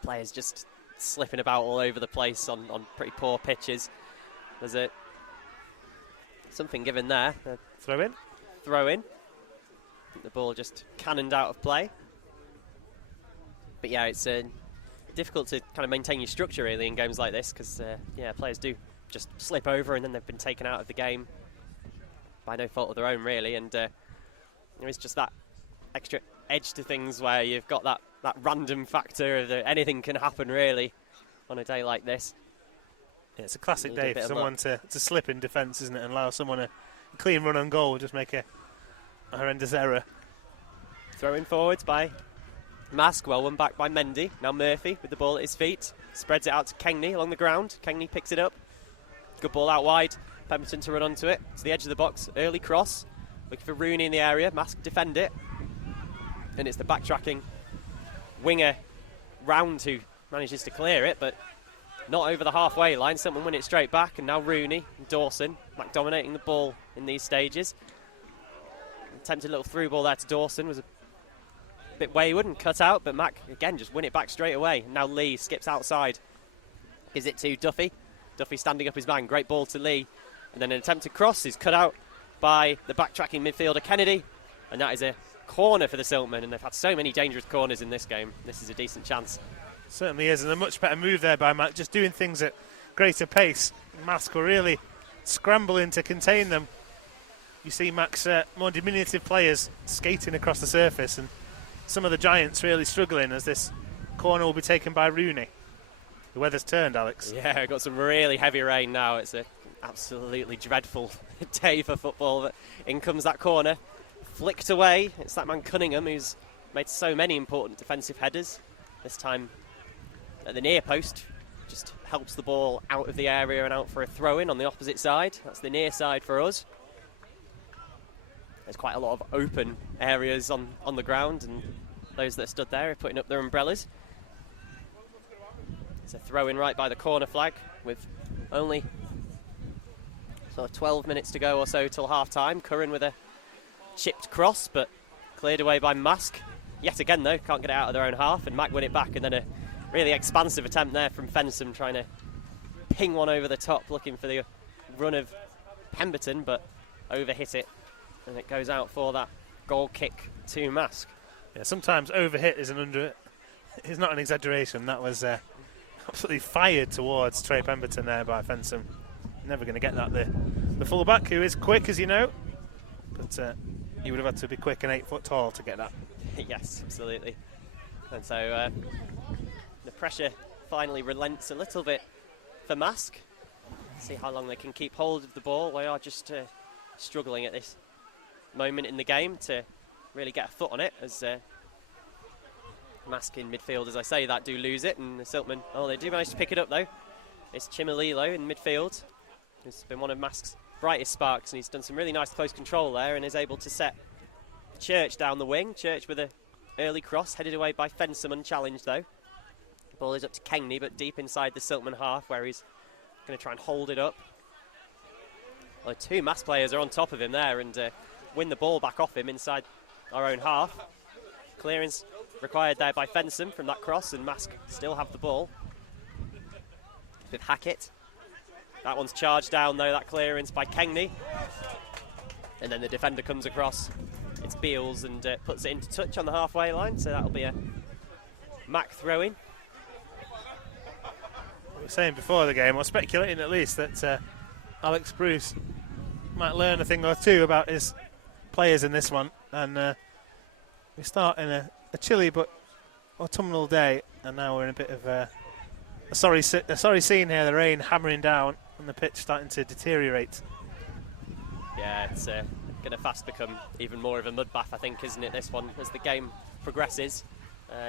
players just slipping about all over the place on pretty poor pitches. There's something given there. Throw in. Throw in. The ball just cannoned out of play. But yeah, it's difficult to kind of maintain your structure really in games like this because players do just slip over and then they've been taken out of the game by no fault of their own really, and there is just that extra edge to things where you've got that random factor of anything can happen really on a day like this. Yeah, it's a classic day for someone to slip in defence, isn't it, and allow someone a clean run on goal, just make a horrendous error. Throw in forwards by Marske, well won back by Mendy. Now Murphy with the ball at his feet, spreads it out to Kengney along the ground. Kengney picks it up. Good ball out wide. Pemberton to run onto it. To the edge of the box. Early cross. Looking for Rooney in the area. Marske defend it. And it's the backtracking winger Round who manages to clear it, but not over the halfway line. Someone win it straight back. And now Rooney and Dawson. Mac dominating the ball in these stages. Attempted a little through ball there to Dawson. Was a bit wayward and cut out, but Mac again just win it back straight away. Now Lee skips outside. Gives it to Duffy. Duffy standing up his man. Great ball to Lee. And then an attempted cross is cut out by the backtracking midfielder Kennedy. And that is a corner for the Siltmen. And they've had so many dangerous corners in this game. This is a decent chance. Certainly is, and a much better move there by Mac, just doing things at greater pace. Marske were really scrambling to contain them. You see Mac's more diminutive players skating across the surface, and some of the giants really struggling as this corner will be taken by Rooney. The weather's turned, Alex. Yeah, got some really heavy rain now. It's an absolutely dreadful day for football. But in comes that corner, flicked away. It's that man Cunningham who's made so many important defensive headers. This time at the near post, just helps the ball out of the area and out for a throw-in on the opposite side. That's the near side for us. There's quite a lot of open areas on the ground, and those that stood there are putting up their umbrellas. It's a throw-in right by the corner flag with only sort of 12 minutes to go or so till half-time. Curran with a chipped cross, but cleared away by Marske. Yet again, though, can't get it out of their own half, and Mac win it back, and then a really expansive attempt there from Fensom, trying to ping one over the top, looking for the run of Pemberton, but overhit it. And it goes out for that goal kick to Marske. Yeah, sometimes overhit is is not an exaggeration. That was absolutely fired towards Trey Pemberton there by Fensom. Never going to get that. The fullback, who is quick, as you know, but he would have had to be quick and 8 foot tall to get that. Yes, absolutely. And so the pressure finally relents a little bit for Marske. See how long they can keep hold of the ball. They are just struggling at this moment in the game to really get a foot on it, as Marske in midfield, as I say that, do lose it, and the Siltmen, they do manage to pick it up though. It's Chimalilo in midfield, who's been one of Maske's brightest sparks, and he's done some really nice close control there and is able to set Church down the wing. Church with an early cross, headed away by Fensom unchallenged though. The ball is up to Kengney, but deep inside the Siltman half, where he's going to try and hold it up. Well, 2 Marske players are on top of him there and win the ball back off him inside our own half. Clearance required there by Fensom from that cross, and Marske still have the ball with Hackett. That one's charged down though, that clearance by Kengney. And then the defender comes across. It's Beals and puts it into touch on the halfway line, so that'll be a Mac throw-in. We were saying before the game, or speculating at least, that Alex Bruce might learn a thing or two about his players in this one, and we start in a chilly but autumnal day, and now we're in a bit of a sorry scene here. The rain hammering down and the pitch starting to deteriorate. Yeah, it's going to fast become even more of a mud bath, I think, isn't it, this one, as the game progresses.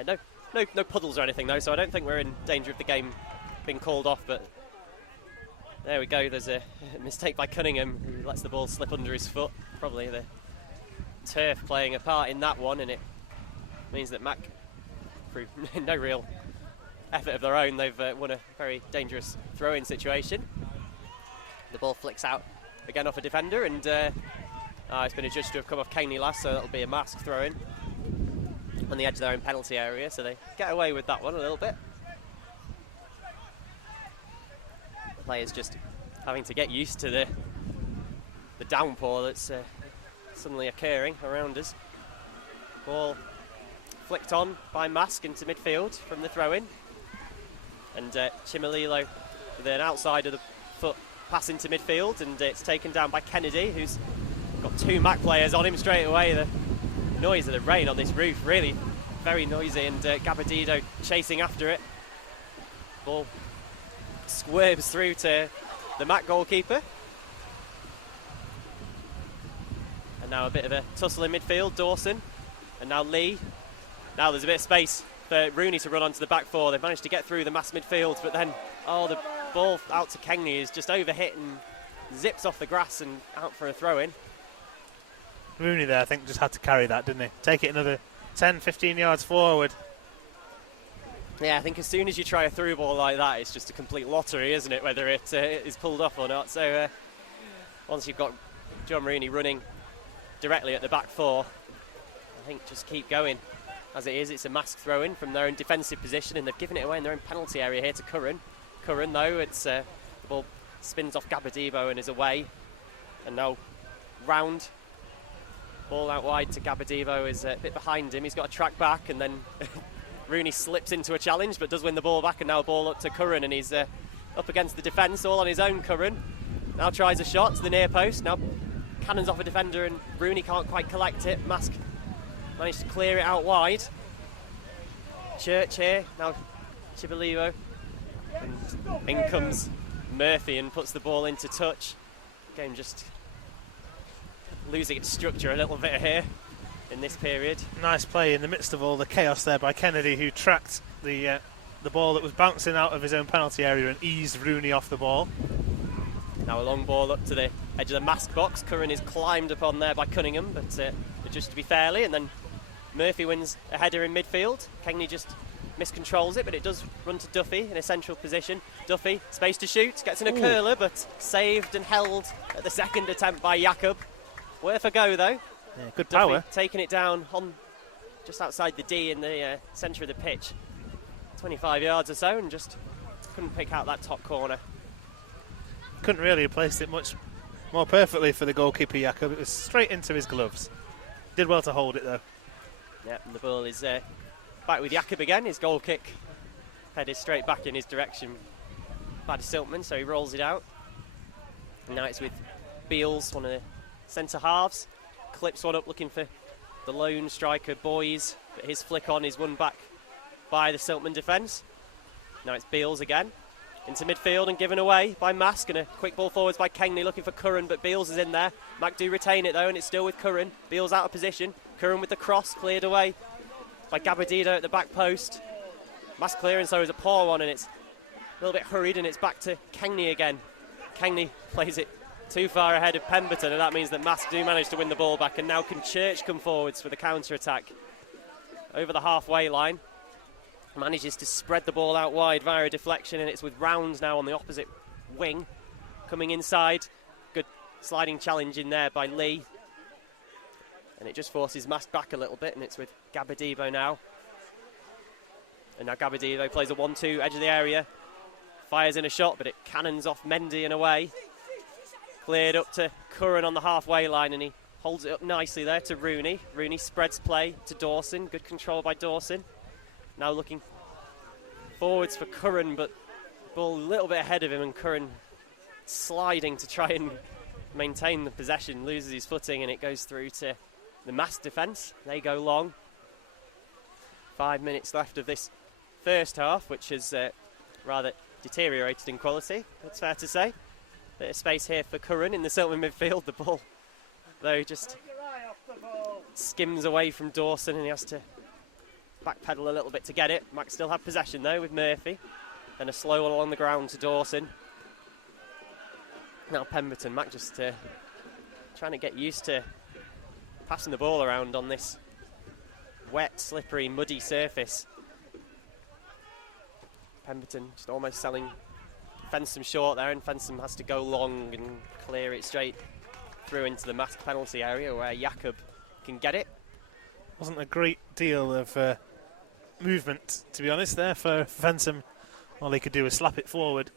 No puddles or anything though, so I don't think we're in danger of the game being called off, but there we go. There's a mistake by Cunningham, who lets the ball slip under his foot. Probably the turf playing a part in that one, and it means that Mac, through no real effort of their own, they've won a very dangerous throw-in situation. The ball flicks out again off a defender, and it's been adjudged to have come off Caney last, so that'll be a Marske throw-in on the edge of their own penalty area, so they get away with that one a little bit. The players just having to get used to the downpour that's suddenly occurring around us. Ball flicked on by Marske into midfield from the throw-in, and Chimalilo with an outside of the foot pass into midfield, and it's taken down by Kennedy, who's got 2 Mac players on him straight away. The noise of the rain on this roof, really very noisy, and Gabadido chasing after it. Ball swerves through to the Mac goalkeeper. And now a bit of a tussle in midfield, Dawson, and now Lee. Now there's a bit of space for Rooney to run onto the back 4. They've managed to get through the mass midfield, but then, the ball out to Kengley is just overhit and zips off the grass and out for a throw-in. Rooney there, I think, just had to carry that, didn't he? Take it another 10, 15 yards forward. Yeah, I think as soon as you try a through ball like that, it's just a complete lottery, isn't it, whether it is pulled off or not. So once you've got John Rooney running directly at the back 4, I think just keep going. As it is, it's a Marske throw-in from their own defensive position, and they've given it away in their own penalty area here to Curran. Curran, though, the ball spins off Gabadibo and is away. And now round. Ball out wide to Gabadibo, is a bit behind him. He's got to track back, and then Rooney slips into a challenge, but does win the ball back, and now a ball up to Curran, and he's up against the defence, all on his own, Curran. Now tries a shot to the near post. Now cannons off a defender, and Rooney can't quite collect it. Marske managed to clear it out wide. Church here, now Chibalilo. And in comes Murphy and puts the ball into touch. Game just losing its structure a little bit here in this period. Nice play in the midst of all the chaos there by Kennedy, who tracked the ball that was bouncing out of his own penalty area and eased Rooney off the ball. Now a long ball up to the edge of the Marske box. Curran is climbed upon there by Cunningham, but just to be fairly, and then Murphy wins a header in midfield. Kengley just miscontrols it, but it does run to Duffy in a central position. Duffy, space to shoot, gets in a curler, but saved and held at the second attempt by Jakob. Worth a go, though. Yeah, good Duffy power. taking it down on just outside the D in the centre of the pitch. 25 yards or so, and just couldn't pick out that top corner. Couldn't really have placed it much more perfectly for the goalkeeper, Jakob. It was straight into his gloves. Did well to hold it, though. Yeah, and the ball is back with Jakob again. His goal kick headed straight back in his direction by Siltman, so he rolls it out. And now it's with Beals, one of the centre halves. Clips one up looking for the lone striker, Boys, but his flick on is won back by the Siltman defence. Now it's Beals again. Into midfield and given away by Marske, and a quick ball forwards by Kengley looking for Curran, but Beals is in there. Mac do retain it though, and it's still with Curran. Beals out of position. Curran with the cross, cleared away by Gabadido at the back post. Mass clearance though is a poor one, and it's a little bit hurried, and it's back to Kengley again. Kengley plays it too far ahead of Pemberton, and that means that Marske do manage to win the ball back, and now can Church come forwards for the counter-attack. Over the halfway line. Manages to spread the ball out wide via a deflection, and it's with Rounds now on the opposite wing. Coming inside. Good sliding challenge in there by Lee. And it just forces Marske back a little bit, and it's with Gabadibo now. And now Gabadibo plays a 1-2, edge of the area. Fires in a shot, but it cannons off Mendy and away. Cleared up to Curran on the halfway line, and he holds it up nicely there to Rooney. Rooney spreads play to Dawson. Good control by Dawson. Now looking forwards for Curran, but the ball a little bit ahead of him, and Curran sliding to try and maintain the possession, loses his footing, and it goes through to the Marske defence. They go long. 5 minutes left of this first half, which has rather deteriorated in quality, it's fair to say. Bit of space here for Curran in the Siltman midfield. The ball, though, just skims away from Dawson, and he has to backpedal a little bit to get it. Mac still have possession, though, with Murphy. And a slow one along the ground to Dawson. Now Pemberton. Mac just trying to get used to passing the ball around on this wet, slippery, muddy surface. Pemberton just almost selling Fensham short there, and Fensham has to go long and clear it straight through into the Marske penalty area where Jakob can get it. Wasn't a great deal of movement, to be honest, there for Fensham. All he could do was slap it forward.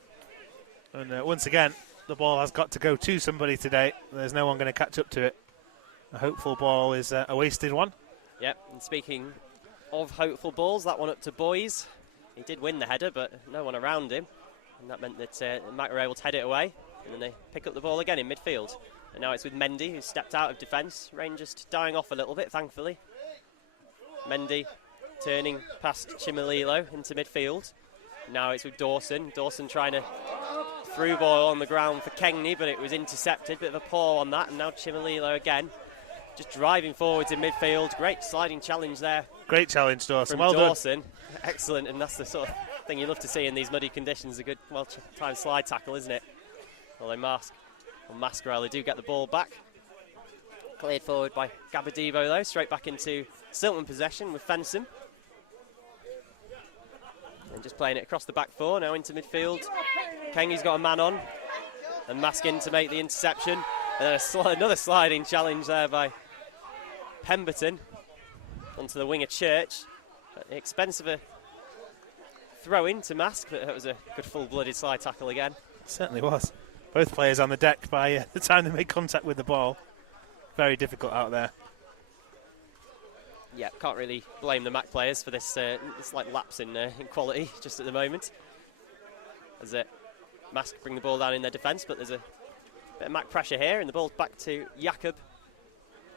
And once again, the ball has got to go to somebody today. There's no one going to catch up to it. A hopeful ball is a wasted one. Yep, and speaking of hopeful balls, that one up to Boys. He did win the header, but no one around him. And that meant that Mac were able to head it away. And then they pick up the ball again in midfield. And now it's with Mendy, who stepped out of defence. Rangers dying off a little bit, thankfully. Mendy turning past Chimililo into midfield. Now it's with Dawson. Dawson trying to through ball on the ground for Kengney, but it was intercepted. Bit of a paw on that. And now Chimililo again. Just driving forwards in midfield. Great sliding challenge there. Great challenge, Dawson. From well Dawson. done. Excellent, and that's the sort of thing you love to see in these muddy conditions. A good, well-timed slide tackle, isn't it? Although Mascarell, they do get the ball back. Cleared forward by Gabadibo, though. Straight back into Siltman possession with Fensham. And just playing it across the back four, now into midfield. Kengy's got a man on. And Maskin to make the interception. And then another sliding challenge there by Pemberton onto the wing of Church. At the expense of a throw in to Mask, but it was a good full-blooded slide tackle again. It certainly was. Both players on the deck by the time they made contact with the ball. Very difficult out there. Yeah, can't really blame the Mac players for this slight lapse in quality just at the moment. As Mask bring the ball down in their defence, but there's a bit of Mac pressure here, and the ball's back to Jakob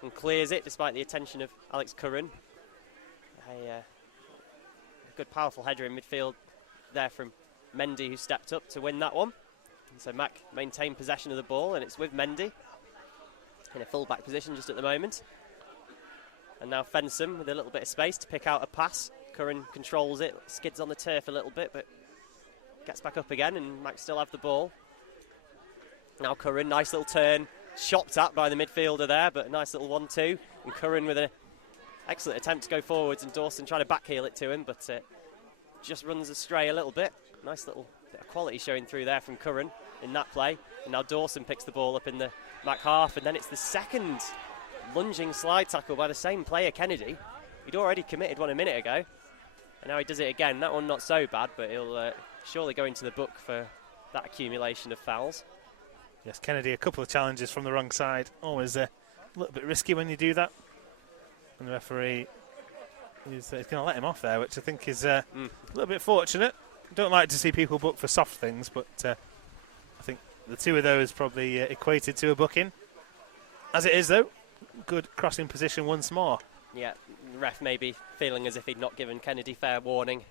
and clears it despite the attention of Alex Curran. A good powerful header in midfield there from Mendy, who stepped up to win that one. And so Mac maintained possession of the ball, and it's with Mendy in a full back position just at the moment. And now Fensham with a little bit of space to pick out a pass. Curran controls it, skids on the turf a little bit, but gets back up again, and Mac still have the ball. Now Curran, nice little turn, chopped at by the midfielder there, but a nice little 1-2. And Curran with an excellent attempt to go forwards, and Dawson trying to backheel it to him, but just runs astray a little bit. Nice little bit of quality showing through there from Curran in that play. And now Dawson picks the ball up in the Mac half, and then it's the second lunging slide tackle by the same player, Kennedy. He'd already committed one a minute ago, and now he does it again. That one not so bad, but he'll surely go into the book for that accumulation of fouls. Yes, Kennedy, a couple of challenges from the wrong side. Always a little bit risky when you do that. And the referee is going to let him off there, which I think is a little bit fortunate. Don't like to see people book for soft things, but I think the two of those probably equated to a booking. As it is, though, good crossing position once more. Yeah, the ref may be feeling as if he'd not given Kennedy fair warning,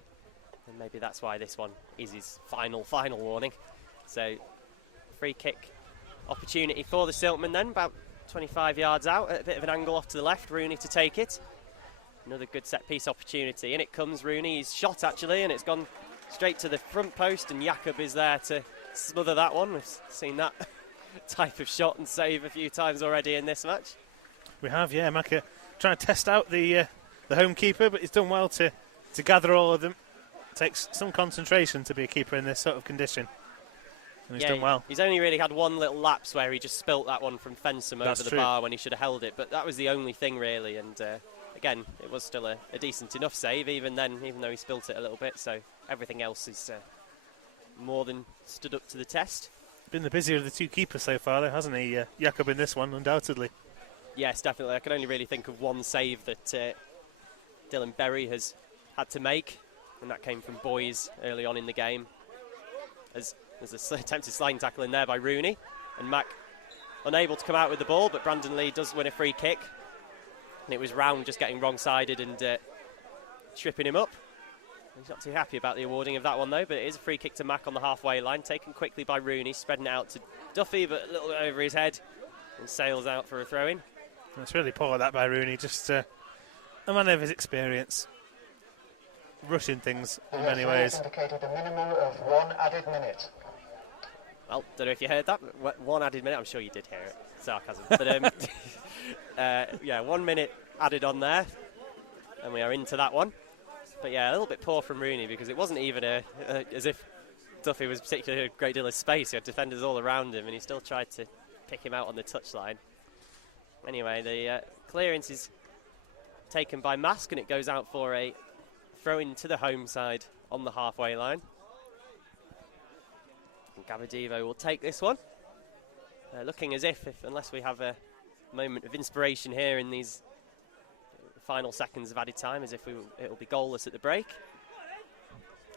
and maybe that's why this one is his final warning. So, free kick opportunity for the Siltmen then, about 25 yards out, at a bit of an angle off to the left. Rooney to take it. Another good set-piece opportunity. In it comes Rooney. He's shot, actually, and it's gone straight to the front post, and Jakob is there to smother that one. We've seen that type of shot and save a few times already in this match. We have, yeah. Macca trying to test out the home keeper, but he's done well to gather all of them. It takes some concentration to be a keeper in this sort of condition. And he's done well. He's only really had one little lapse where he just spilt that one from Fensham over the bar when he should have held it, but that was the only thing really, and again, it was still a decent enough save even then, even though he spilt it a little bit, so everything else is more than stood up to the test. Been the busier of the two keepers so far, though, hasn't he? Jakob in this one, undoubtedly. Yes, definitely. I can only really think of one save that Dylan Berry has had to make, and that came from Boys early on in the game. There's an attempted sliding tackle in there by Rooney, and Mac unable to come out with the ball, but Brandon Lee does win a free kick. And it was Round just getting wrong-sided and tripping him up. He's not too happy about the awarding of that one, though, but it is a free kick to Mac on the halfway line, taken quickly by Rooney, spreading it out to Duffy, but a little bit over his head, and sails out for a throw-in. It's really poor, that by Rooney, just a man of his experience. Rushing things in many ways. Indicated a minimum of 1 added minute. Well, don't know if you heard that. 1 added minute. I'm sure you did hear it. Sarcasm. But yeah, 1 minute added on there. And we are into that one. But yeah, a little bit poor from Rooney, because it wasn't even as if Duffy was particularly a great deal of space. He had defenders all around him, and he still tried to pick him out on the touchline. Anyway, the clearance is taken by Marske, and it goes out for a throw-in to the home side on the halfway line. And Gabadivo will take this one. Looking as if, unless we have a moment of inspiration here in these final seconds of added time, as if it'll be goalless at the break.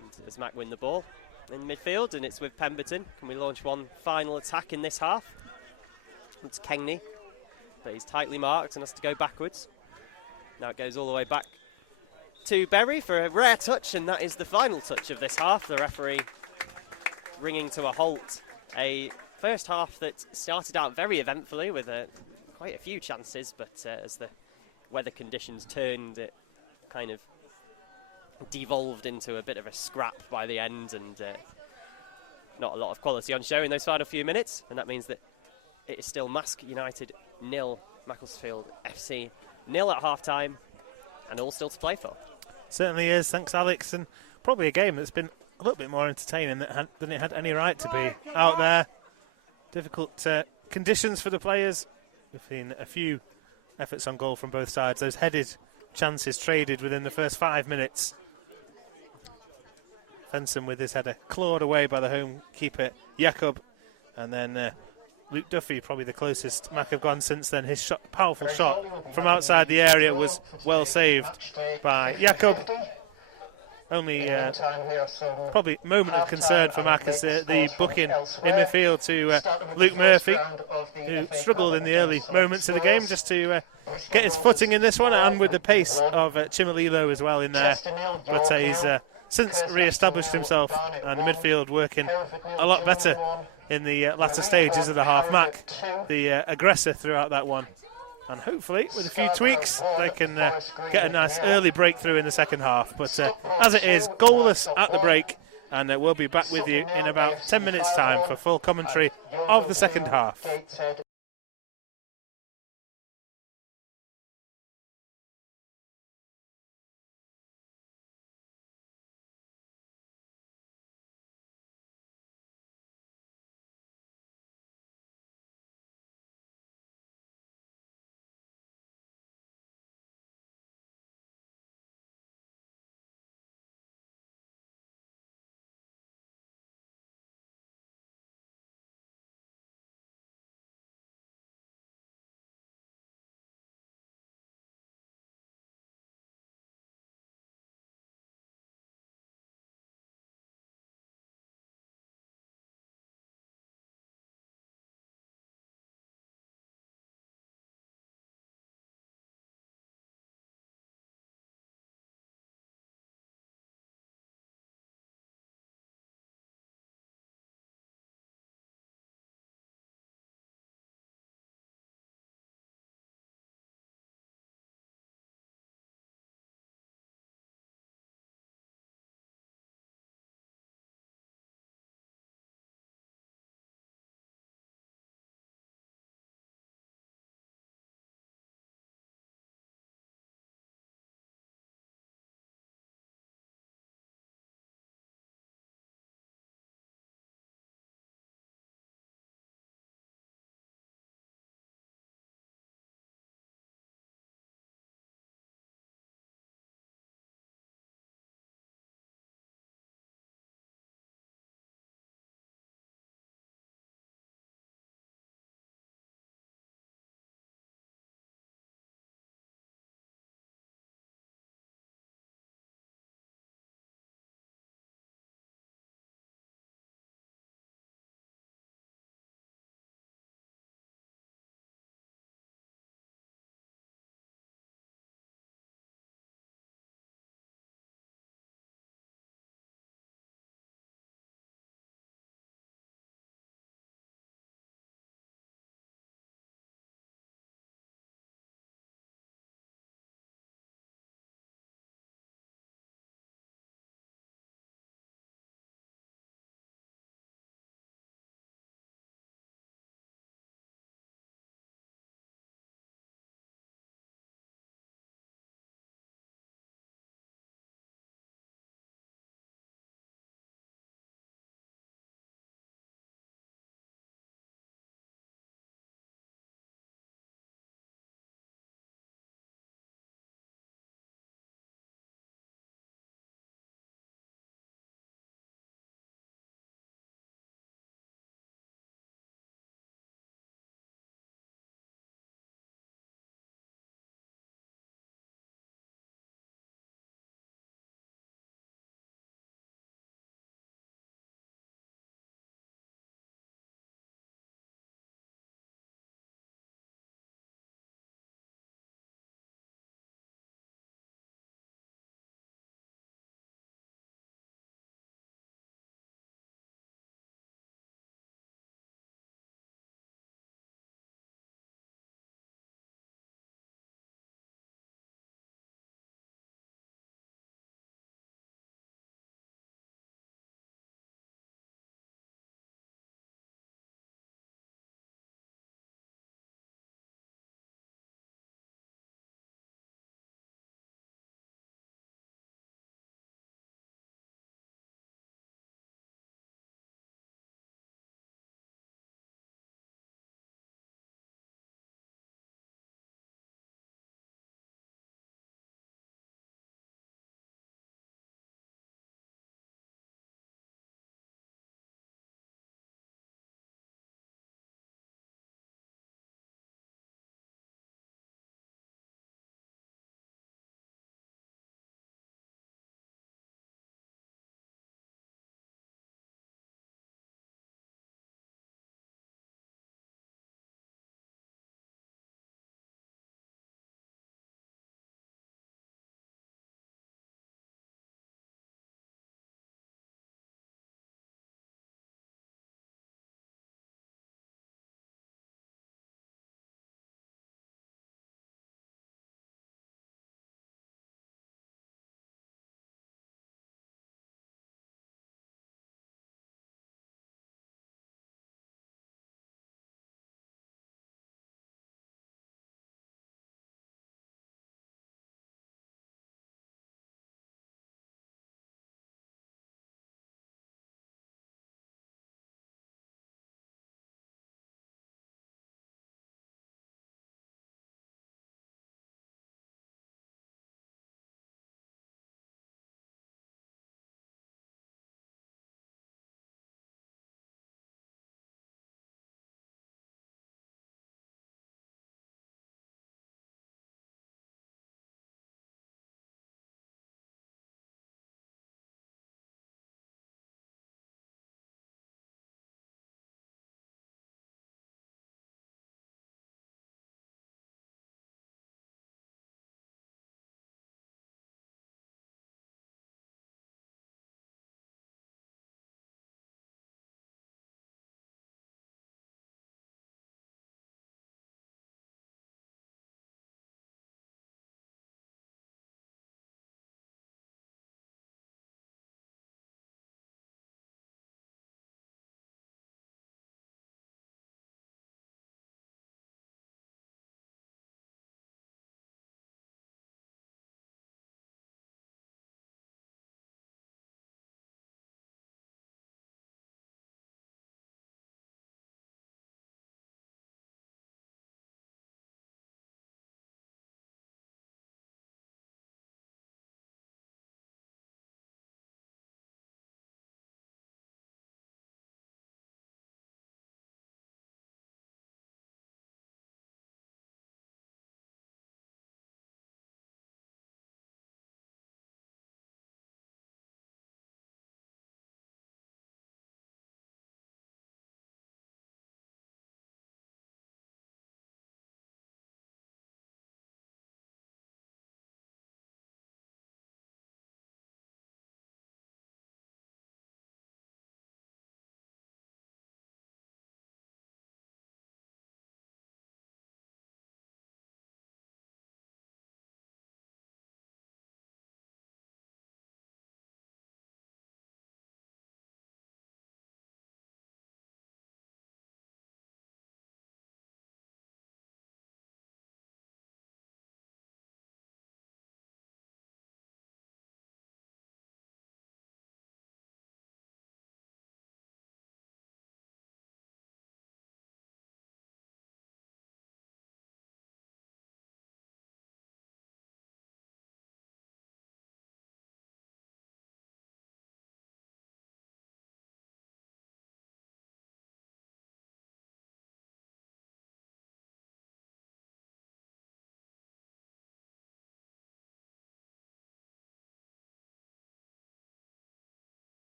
And as Mac win the ball in midfield, and it's with Pemberton. Can we launch one final attack in this half? It's Kengney, but he's tightly marked and has to go backwards. Now it goes all the way back to Berry for a rare touch, and that is the final touch of this half. The referee bringing to a halt a first half that started out very eventfully with quite a few chances, but as the weather conditions turned, it kind of devolved into a bit of a scrap by the end, and not a lot of quality on show in those final few minutes. And that means that it is still Marske United 0, Macclesfield FC 0 at half-time, and all still to play for. Certainly is, thanks Alex, and probably a game that's been a little bit more entertaining than it had any right to be. Out there, difficult conditions for the players. We've seen a few efforts on goal from both sides. Those headed chances traded within the first 5 minutes. Fenson with his header clawed away by the home keeper Jakob, and then Luke Duffy, probably the closest Mac have gone since then. His shot, powerful shot from outside the area, was well saved by Jakob. Only probably moment of concern for Mac is the booking in midfield to Luke Murphy, who struggled in the early moments of the game just to get his footing in this one, and with the pace of Chimalilo as well in there. But he's since re-established himself, and the midfield working a lot better in the latter stages of the half. Mac, the aggressor throughout that one. And hopefully, with a few tweaks, they can get a nice early breakthrough in the second half. But as it is, goalless at the break, and we'll be back with you in about 10 minutes' time for full commentary of the second half.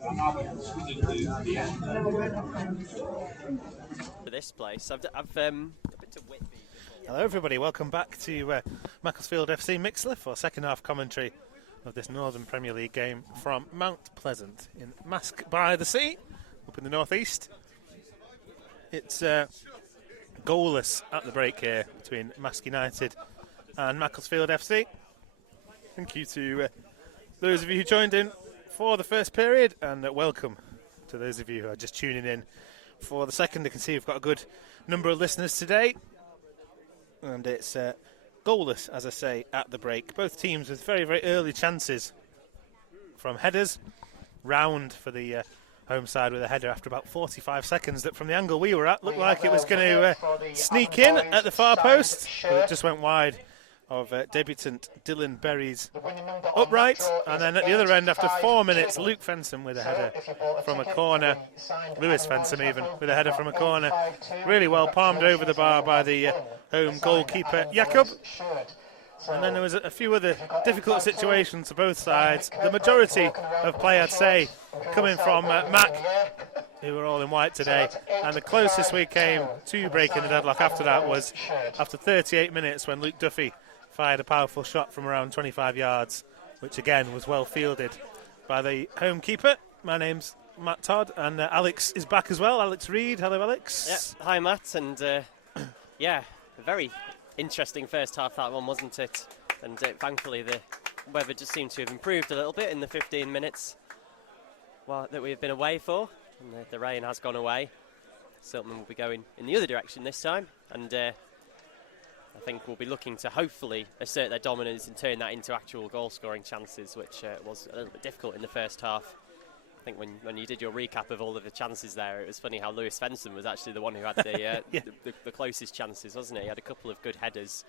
For this place, I've been to Whitby. Hello everybody, welcome back to Macclesfield FC Mixler for second half commentary of this Northern Premier League game from Mount Pleasant in Marske by the Sea, up in the northeast. It's goalless at the break here between Marske United and Macclesfield FC. Thank you to those of you who joined in for the first period, and welcome to those of you who are just tuning in for the second. You can see we've got a good number of listeners today. And it's goalless, as I say, at the break. Both teams with very, very early chances from headers. Round for the home side with a header after about 45 seconds that from the angle we were at looked like it was going to sneak in at the far post, but it just went wide of debutant Dylan Berry's upright. And then at the other end, after 4 minutes, Luke Fensom with a header from a corner. Lewis Fensom even with a header from a corner. Really well palmed over the bar by the home goalkeeper Jakob. And then there was a few other difficult situations for both sides. The majority of play, I'd say, coming from Mac, who were all in white today. And the closest we came to breaking the deadlock after that was after 38 minutes when Luke Duffy fired a powerful shot from around 25 yards, which again was well fielded by the home keeper. My name's Matt Todd, and Alex is back as well. Alex Reid. Hello, Alex. Yeah, hi, Matt. And yeah, a very interesting first half, that one, wasn't it? And thankfully the weather just seemed to have improved a little bit in the 15 minutes that we've been away for. And the rain has gone away. Siltman will be going in the other direction this time. And I think we'll be looking to hopefully assert their dominance and turn that into actual goal-scoring chances, which was a little bit difficult in the first half. I think when you did your recap of all of the chances there, it was funny how Lewis Fensom was actually the one who had the closest chances, wasn't it? He had a couple of good headers.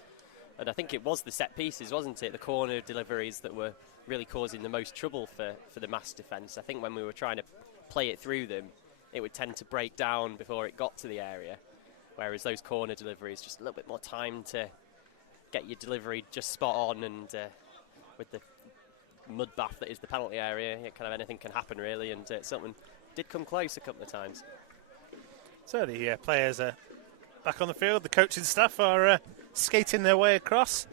And I think it was the set pieces, wasn't it? The corner deliveries that were really causing the most trouble for the Marske defence. I think when we were trying to play it through them, it would tend to break down before it got to the area. Whereas those corner deliveries, just a little bit more time to get your delivery just spot on, and with the mud bath that is the penalty area, kind of anything can happen really, and something did come close a couple of times. So the players are back on the field. The coaching staff are skating their way across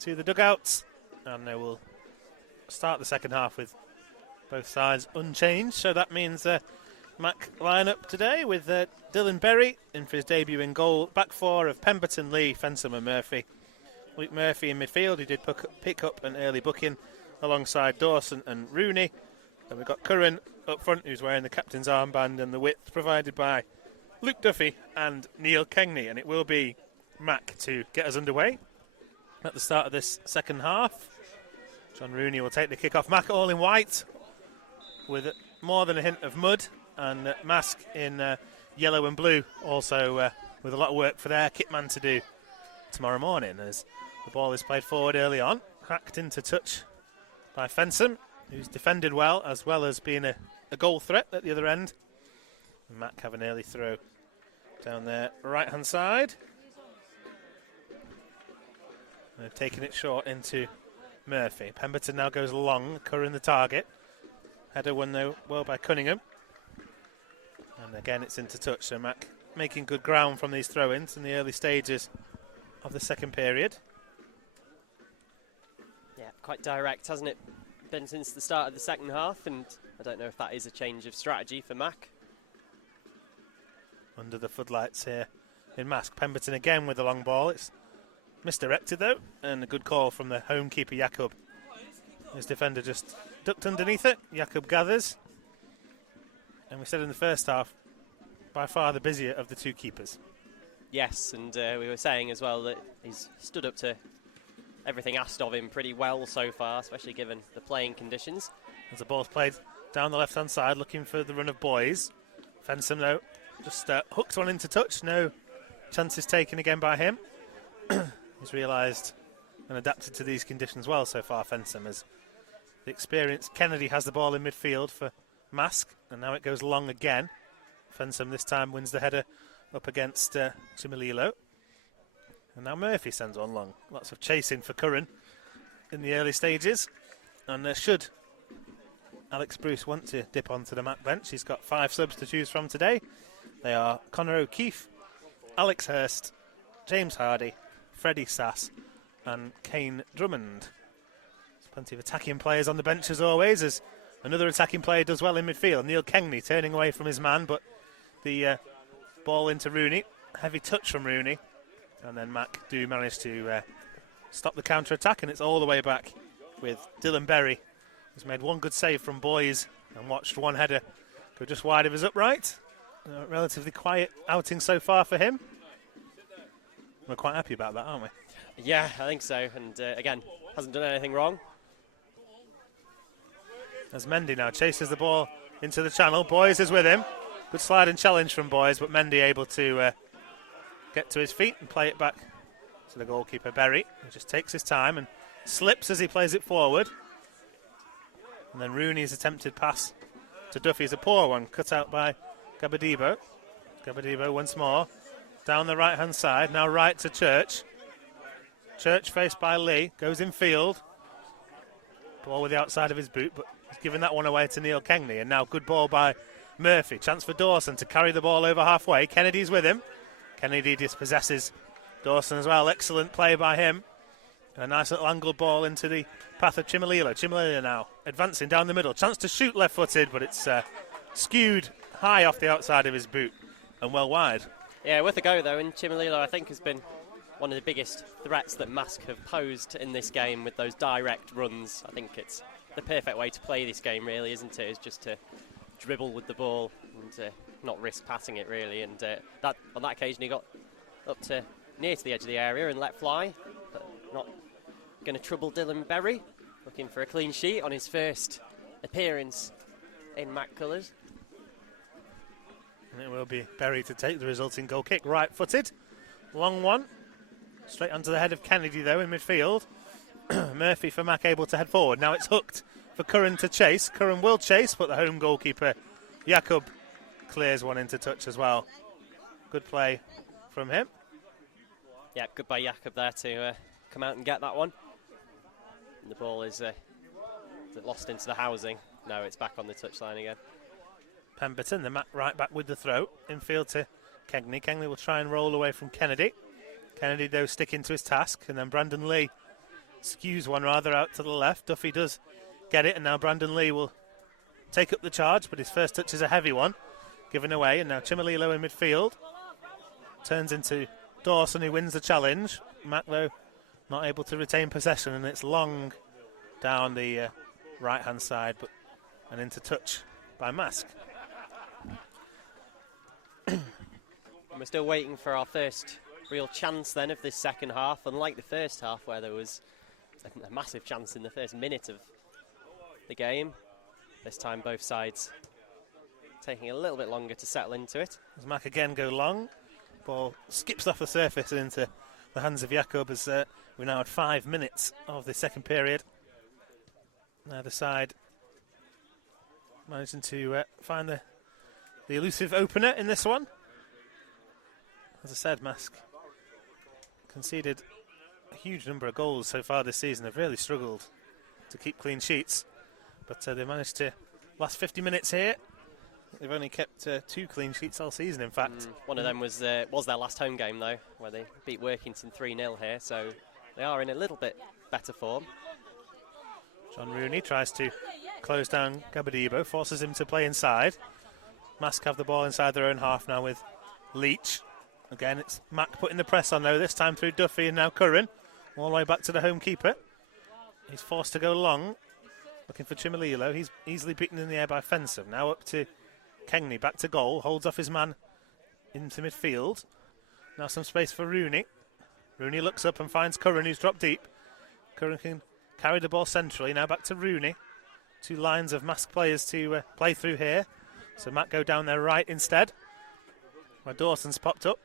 to the dugouts, and they will start the second half with both sides unchanged. So that means Mac line-up today with Dylan Berry in for his debut in goal. Back four of Pemberton, Lee, Fensom and Murphy. Luke Murphy in midfield, who did pick up an early booking alongside Dawson and Rooney. And we've got Curran up front, who's wearing the captain's armband, and the width provided by Luke Duffy and Neil Kengney. And it will be Mac to get us underway at the start of this second half. John Rooney will take the kick-off. Mac all in white with more than a hint of mud, and Marske in yellow and blue, also with a lot of work for their kitman to do tomorrow morning, as the ball is played forward early on, hacked into touch by Fensom, who's defended well as being a goal threat at the other end. And Mac have an early throw down their right-hand side. They're taking it short into Murphy. Pemberton now goes long, Curran the target. Header won though well by Cunningham. And again it's into touch, so Mac making good ground from these throw-ins in the early stages of the second period. Yeah, quite direct, hasn't it been since the start of the second half, and I don't know if that is a change of strategy for Mac. Under the floodlights here in Marske. Pemberton again with the long ball. It's misdirected though, and a good call from the home keeper Jakob. His defender just ducked underneath it. Jakob gathers. And we said in the first half, by far the busier of the two keepers. Yes, and we were saying as well that he's stood up to everything asked of him pretty well so far, especially given the playing conditions. As the ball's played down the left-hand side, looking for the run of boys. Fensom, though, just hooked one into touch. No chances taken again by him. He's realised and adapted to these conditions well so far, Fensom, as the experienced Kennedy has the ball in midfield for Marske, and now it goes long again. Fensom this time wins the header up against Tumililo. And now Murphy sends one long. Lots of chasing for Curran in the early stages, and should Alex Bruce want to dip onto the Mac bench. He's got 5 subs to choose from today. They are Connor O'Keefe, Alex Hurst, James Hardy, Freddie Sass and Kane Drummond. There's plenty of attacking players on the bench as always, as another attacking player does well in midfield. Neil Kengney turning away from his man, but the ball into Rooney. Heavy touch from Rooney. And then Mac do manage to stop the counter-attack, and it's all the way back with Dylan Berry, who's made one good save from Boys and watched one header go just wide of his upright. Relatively quiet outing so far for him. We're quite happy about that, aren't we? Yeah, I think so. And again, hasn't done anything wrong. As Mendy now chases the ball into the channel. Boys is with him. Good slide and challenge from Boys, but Mendy able to get to his feet and play it back to the goalkeeper, Berry. He just takes his time and slips as he plays it forward. And then Rooney's attempted pass to Duffy is a poor one, cut out by Gabadibo. Gabadibo once more. Down the right-hand side, now right to Church. Church faced by Lee, goes in field. Ball with the outside of his boot, but he's giving that one away to Neil Kengney. And now good ball by Murphy. Chance for Dawson to carry the ball over halfway. Kennedy's with him. Kennedy dispossesses Dawson as well. Excellent play by him. And a nice little angled ball into the path of Chimalilo. Chimalilo now advancing down the middle. Chance to shoot left-footed, but it's skewed high off the outside of his boot and well wide. Yeah, worth a go though, and Chimalilo I think has been one of the biggest threats that Marske have posed in this game with those direct runs. I think it's the perfect way to play this game really, isn't it? Is just to dribble with the ball and not risk passing it really, and that on that occasion he got up to near to the edge of the area and let fly, but not going to trouble Dylan Berry, looking for a clean sheet on his first appearance in Mac colours. And it will be Berry to take the resulting goal kick, right-footed, long one, straight onto the head of Kennedy though in midfield. Murphy for Mac able to head forward. Now it's hooked for Curran to chase. Curran will chase, but the home goalkeeper Jakub clears one into touch as well. Good play from him. Yeah, good by Jakub there to come out and get that one. And the ball is lost into the housing. No, it's back on the touchline again. Pemberton, the right back with the throw. Infield to Kengney. Kengney will try and roll away from Kennedy. Kennedy, though, sticking to his task. And then Brandon Lee skews one rather out to the left. Duffy does get it, and now Brandon Lee will take up the charge, but his first touch is a heavy one, given away. And now Chimalilo in midfield. Turns into Dawson, who wins the challenge. Mac, though, not able to retain possession, and it's long down the right-hand side, but and into touch by Marske. We're still waiting for our first real chance then of this second half, unlike the first half where there was a massive chance in the first minute of the game. This time both sides taking a little bit longer to settle into it. As Mac again go long, ball skips off the surface and into the hands of Jakub as we're now at 5 minutes of the second period. Neither side managing to find the elusive opener in this one. As I said, Marske conceded a huge number of goals so far this season. They've really struggled to keep clean sheets, but they managed to last 50 minutes here. They've only kept 2 clean sheets all season, in fact. One of them was their last home game, though, where they beat Workington 3-0 here, so they are in a little bit better form. John Rooney tries to close down Gabadibo, forces him to play inside. Marske have the ball inside their own half now with Leach. Again, it's Mac putting the press on, though, this time through Duffy and now Curran. All the way back to the home keeper. He's forced to go long, looking for Chimalilo. He's easily beaten in the air by Fensom. Now up to Kengney, back to goal, holds off his man into midfield. Now some space for Rooney. Rooney looks up and finds Curran, who's dropped deep. Curran can carry the ball centrally. Now back to Rooney. 2 lines of Marske players to play through here. So Mac go down there right instead, where Dawson's popped up.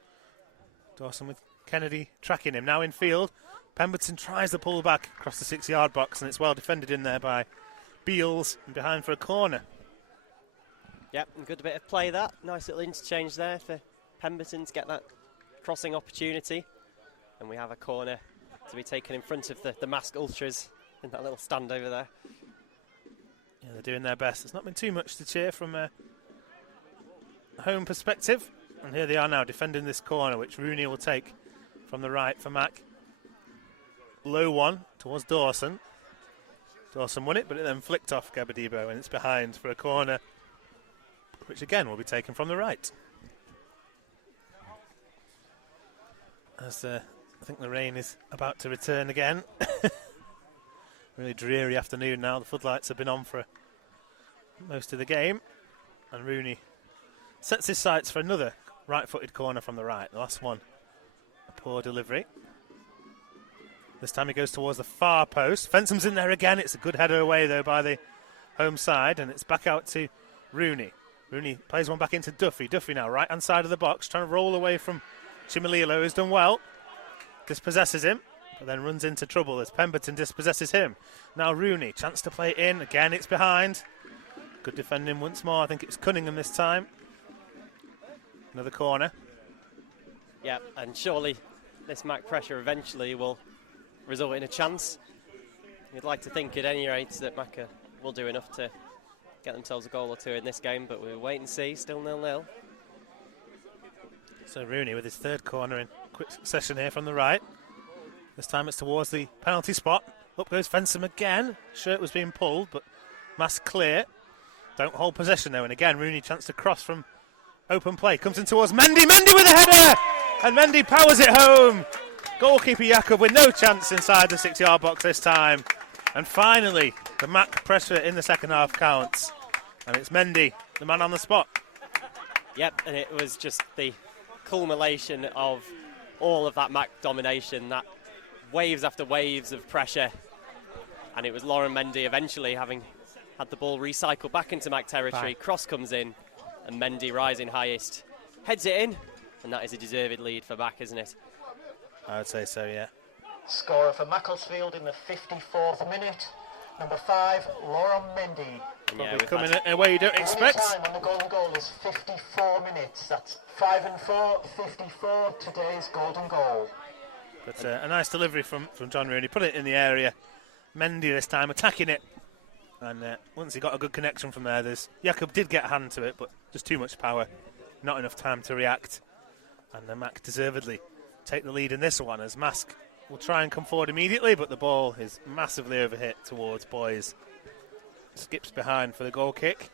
Dawson with Kennedy tracking him. Now in field. Pemberton tries the pull back across the 6-yard box, and it's well defended in there by Beals, and behind for a corner. Yep, good bit of play that. Nice little interchange there for Pemberton to get that crossing opportunity. And we have a corner to be taken in front of the Marske Ultras in that little stand over there. Yeah, They're doing their best. There's not been too much to cheer from a home perspective. And here they are now defending this corner, which Rooney will take from the right for Mac. Low one towards Dawson. Dawson won it, but it then flicked off Gabadibo, and it's behind for a corner, which again will be taken from the right. As I think the rain is about to return again. Really dreary afternoon now. The floodlights have been on for most of the game. And Rooney sets his sights for another right-footed corner from the right. The last one, a poor delivery. This time he goes towards the far post. Fensom's in there again. It's a good header away, though, by the home side. And it's back out to Rooney. Rooney plays one back into Duffy. Duffy now, right-hand side of the box, trying to roll away from Chimalilo, who's done well. Dispossesses him, but then runs into trouble as Pemberton dispossesses him. Now Rooney, chance to play it in. Again, it's behind. Good defending once more. I think it's Cunningham this time. Another corner. Yeah, and surely this Mac pressure eventually will result in a chance. You'd like to think at any rate that Mac will do enough to get themselves a goal or two in this game, but we'll wait and see. Still 0-0. So Rooney with his third corner in quick succession here from the right. This time it's towards the penalty spot. Up goes Fensom again. Shirt was being pulled, but Marske clear. Don't hold possession though, and again Rooney chance to cross from open play. Comes in towards Mendy. Mendy with a header! And Mendy powers it home. Goalkeeper Jakob with no chance inside the 6-yard box this time. And finally, the Mac pressure in the second half counts. And it's Mendy, the man on the spot. Yep, and it was just the culmination of all of that Mac domination, that waves after waves of pressure. And it was Lauren Mendy eventually, having had the ball recycled back into Mac territory. Cross comes in, and Mendy rising highest heads it in, and that is a deserved lead for Mac, isn't it? I would say so, yeah. Scorer for Macclesfield in the 54th minute. Number 5, Lauren Mendy. Yeah, coming in a way you don't expect. Time on the golden goal is 54 minutes. That's 5 and 4, 54, today's golden goal. But a nice delivery from John Rooney. Put it in the area. Mendy this time attacking it. And once he got a good connection from there, Jakob did get a hand to it, but just too much power. Not enough time to react. And Mac deservedly take the lead in this one, as Marske will try and come forward immediately, but the ball is massively overhit towards Boys. Skips behind for the goal kick.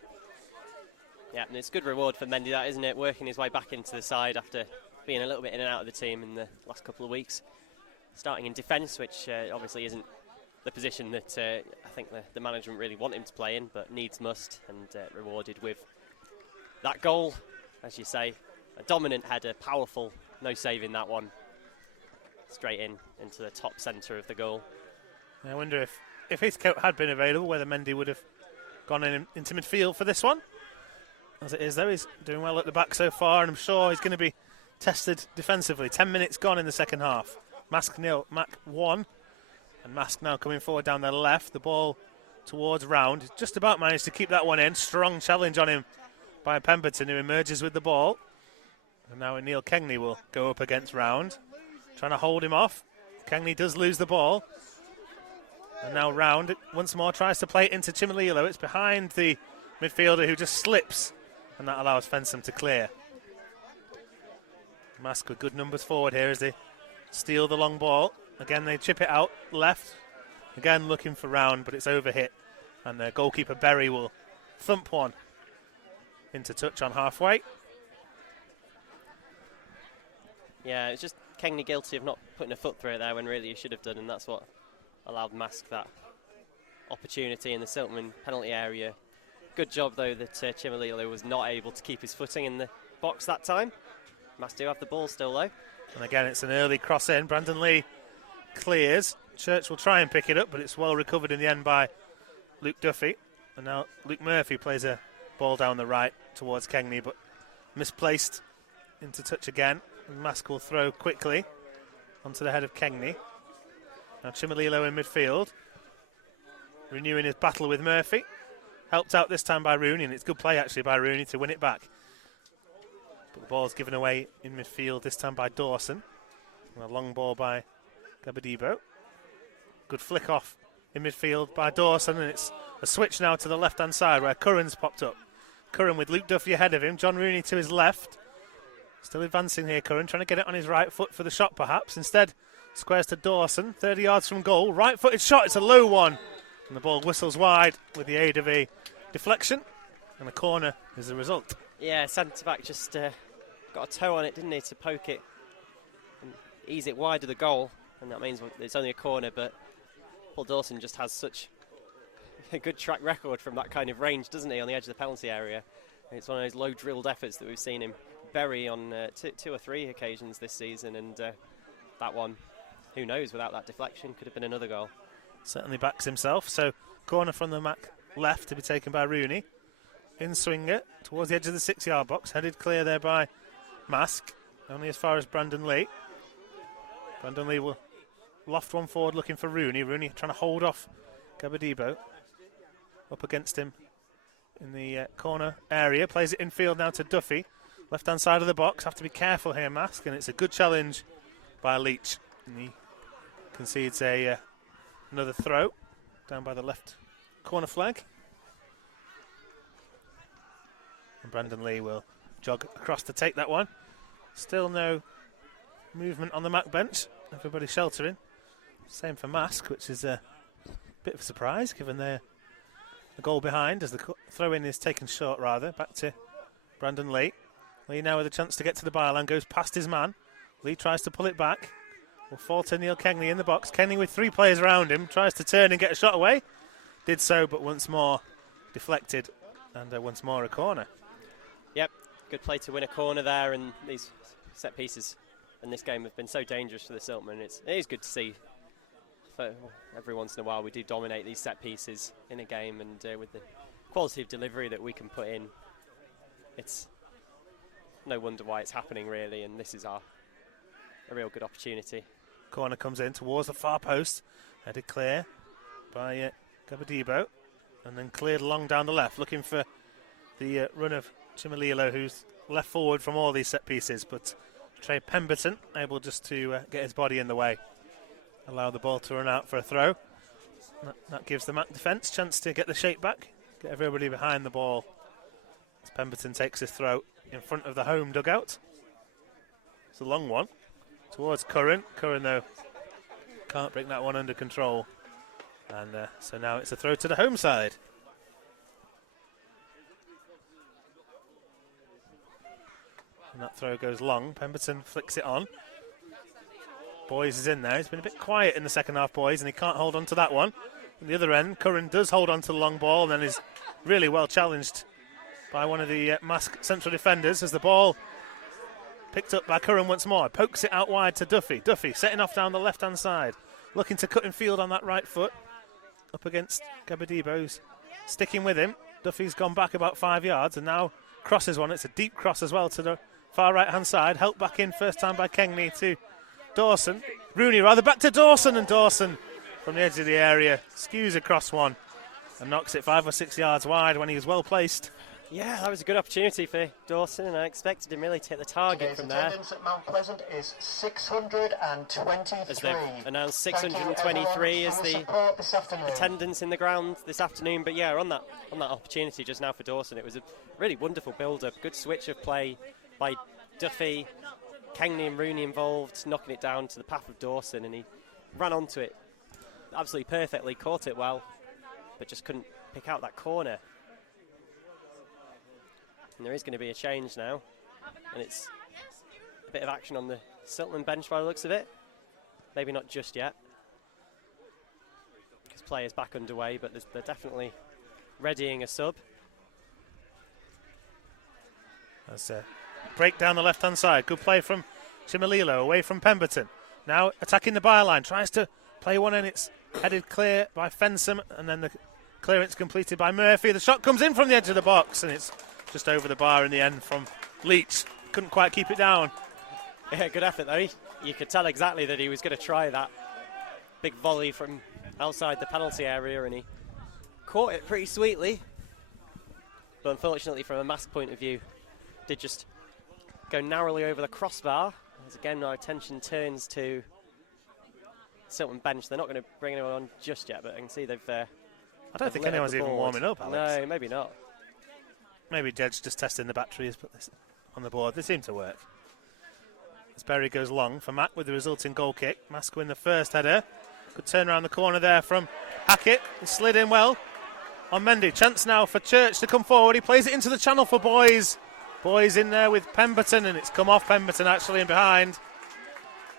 Yeah, and it's good reward for Mendy, that, isn't it? Working his way back into the side after being a little bit in and out of the team in the last couple of weeks. Starting in defence, which obviously isn't the position that I think the management really want him to play in, but needs must, and rewarded with that goal. As you say, a dominant header, powerful, no saving that one. Straight into the top centre of the goal. I wonder if Heathcote had been available, whether Mendy would have gone into midfield for this one. As it is, though, he's doing well at the back so far, and I'm sure he's going to be tested defensively. 10 minutes gone in the second half. Marske 0, Mac 1. And Marske now coming forward down the left. The ball towards Round. He's just about managed to keep that one in. Strong challenge on him by Pemberton, who emerges with the ball. And now Neil Kengley will go up against Round, trying to hold him off. Kengley does lose the ball. And now Round once more tries to play it into Chimalilo. It's behind the midfielder, who just slips, and that allows Fensom to clear. Marske with good numbers forward here as they steal the long ball. Again, they chip it out left. Again, looking for Round, but it's overhit. And the goalkeeper Berry will thump one into touch on halfway. Yeah, it's just Kengley guilty of not putting a foot through it there when really he should have done, and that's what allowed Marske that opportunity in the Siltman penalty area. Good job, though, that Chimalilo was not able to keep his footing in the box that time. Marske do have the ball still, though. And again, it's an early cross in. Brandon Lee clears. Church will try and pick it up, but it's well recovered in the end by Luke Duffy. And now Luke Murphy plays a ball down the right towards Kengley, but misplaced into touch again. And Marske will throw quickly onto the head of Kengley. Now Chimalilo in midfield, renewing his battle with Murphy. Helped out this time by Rooney, and it's good play actually by Rooney to win it back. But the ball's given away in midfield this time by Dawson. And a long ball by Gabadibo. Good flick off in midfield by Dawson, and it's a switch now to the left-hand side where Curran's popped up. Curran with Luke Duffy ahead of him, John Rooney to his left. Still advancing here, Curran, trying to get it on his right foot for the shot perhaps. Instead, squares to Dawson, 30 yards from goal. Right-footed shot, it's a low one. And the ball whistles wide with the aid of a deflection. And a corner is the result. Yeah, centre-back just got a toe on it, didn't he, to poke it and ease it wide of the goal. And that means it's only a corner, but Paul Dawson just has such a good track record from that kind of range, doesn't he, on the edge of the penalty area. And it's one of those low-drilled efforts that we've seen him bury on 2 or 3 occasions this season, and that one, who knows, without that deflection, could have been another goal. Certainly backs himself, so corner from the Mac left to be taken by Rooney. In swinger towards the edge of the 6-yard box, headed clear there by Marske, only as far as Brandon Lee. Brandon Lee will loft one forward looking for Rooney. Rooney trying to hold off Gabadibo. Up against him in the corner area. Plays it infield now to Duffy. Left-hand side of the box. Have to be careful here, Marske. And it's a good challenge by Leach. And he concedes another throw down by the left corner flag. And Brandon Lee will jog across to take that one. Still no movement on the Mac bench. Everybody sheltering. Same for Marske, which is a bit of a surprise given they're a goal behind as the throw-in is taken short, rather. Back to Brandon Lee. Lee now with a chance to get to the byline, goes past his man. Lee tries to pull it back. Will fall to Neil Kengley in the box. Kengley with 3 players around him, tries to turn and get a shot away. Did so, but once more deflected, and once more a corner. Yep, good play to win a corner there, and these set pieces in this game have been so dangerous for the Siltmen. It is good to see. For every once in a while we do dominate these set pieces in a game, and with the quality of delivery that we can put in, it's no wonder why it's happening really, and this is a real good opportunity. Corner comes in towards the far post, headed clear by Gabadibo, and then cleared along down the left, looking for the run of Chimalilo, who's left forward from all these set pieces, but Trey Pemberton able just to get his body in the way, allow the ball to run out for a throw. That gives the Mac defence chance to get the shape back, get everybody behind the ball as Pemberton takes his throw in front of the home dugout. It's a long one towards Curran. Curran, though, can't bring that one under control. And so now it's a throw to the home side. And that throw goes long. Pemberton flicks it on. Boys is in there. He's been a bit quiet in the second half, Boys, and he can't hold on to that one. On the other end, Curran does hold on to the long ball and then is really well challenged by one of the Marske central defenders as the ball picked up by Curran once more. Pokes it out wide to Duffy. Duffy setting off down the left-hand side. Looking to cut in field on that right foot. Up against Gabadibo's sticking with him. Duffy's gone back about 5 yards and now crosses one. It's a deep cross as well to the far right-hand side. Helped back in first time by Kengley to Dawson. Rooney rather back to Dawson, and Dawson from the edge of the area skews across one and knocks it 5 or 6 yards wide when he was well placed. Yeah, that was a good opportunity for Dawson, and I expected him really to hit the target from there. Attendance at Mount Pleasant is 623. As they've announced 623 as the attendance in the ground this afternoon. But yeah, on that opportunity just now for Dawson, it was a really wonderful build-up, good switch of play by Duffy, Kengley and Rooney involved, knocking it down to the path of Dawson, and he ran onto it absolutely perfectly, caught it well, but just couldn't pick out that corner. And there is going to be a change now, and it's a bit of action on the Siltman bench by the looks of it. Maybe not just yet, because play is back underway, but they're definitely readying a sub. That's a break down the left-hand side. Good play from Chimalilo away from Pemberton. Now attacking the byline, tries to play one in. It's headed clear by Fensom, and then the clearance completed by Murphy. The shot comes in from the edge of the box, and it's just over the bar in the end from Leach. Couldn't quite keep it down. Yeah, good effort though. You could tell exactly that he was going to try that big volley from outside the penalty area, and he caught it pretty sweetly. But unfortunately, from a Marske point of view, did just go narrowly over the crossbar. As again, our attention turns to Silton bench. They're not going to bring anyone on just yet, but I can see they've. I don't think anyone's even warming up, Alex. No, maybe not. Maybe Jed's just testing the batteries, put this on the board. They seem to work. As Berry goes long for Mac with the resulting goal kick. Marske win the first header. Good turn around the corner there from Hackett. He slid in well on Mendy. Chance now for Church to come forward. He plays it into the channel for Boys. Boys in there with Pemberton, and it's come off Pemberton actually in behind.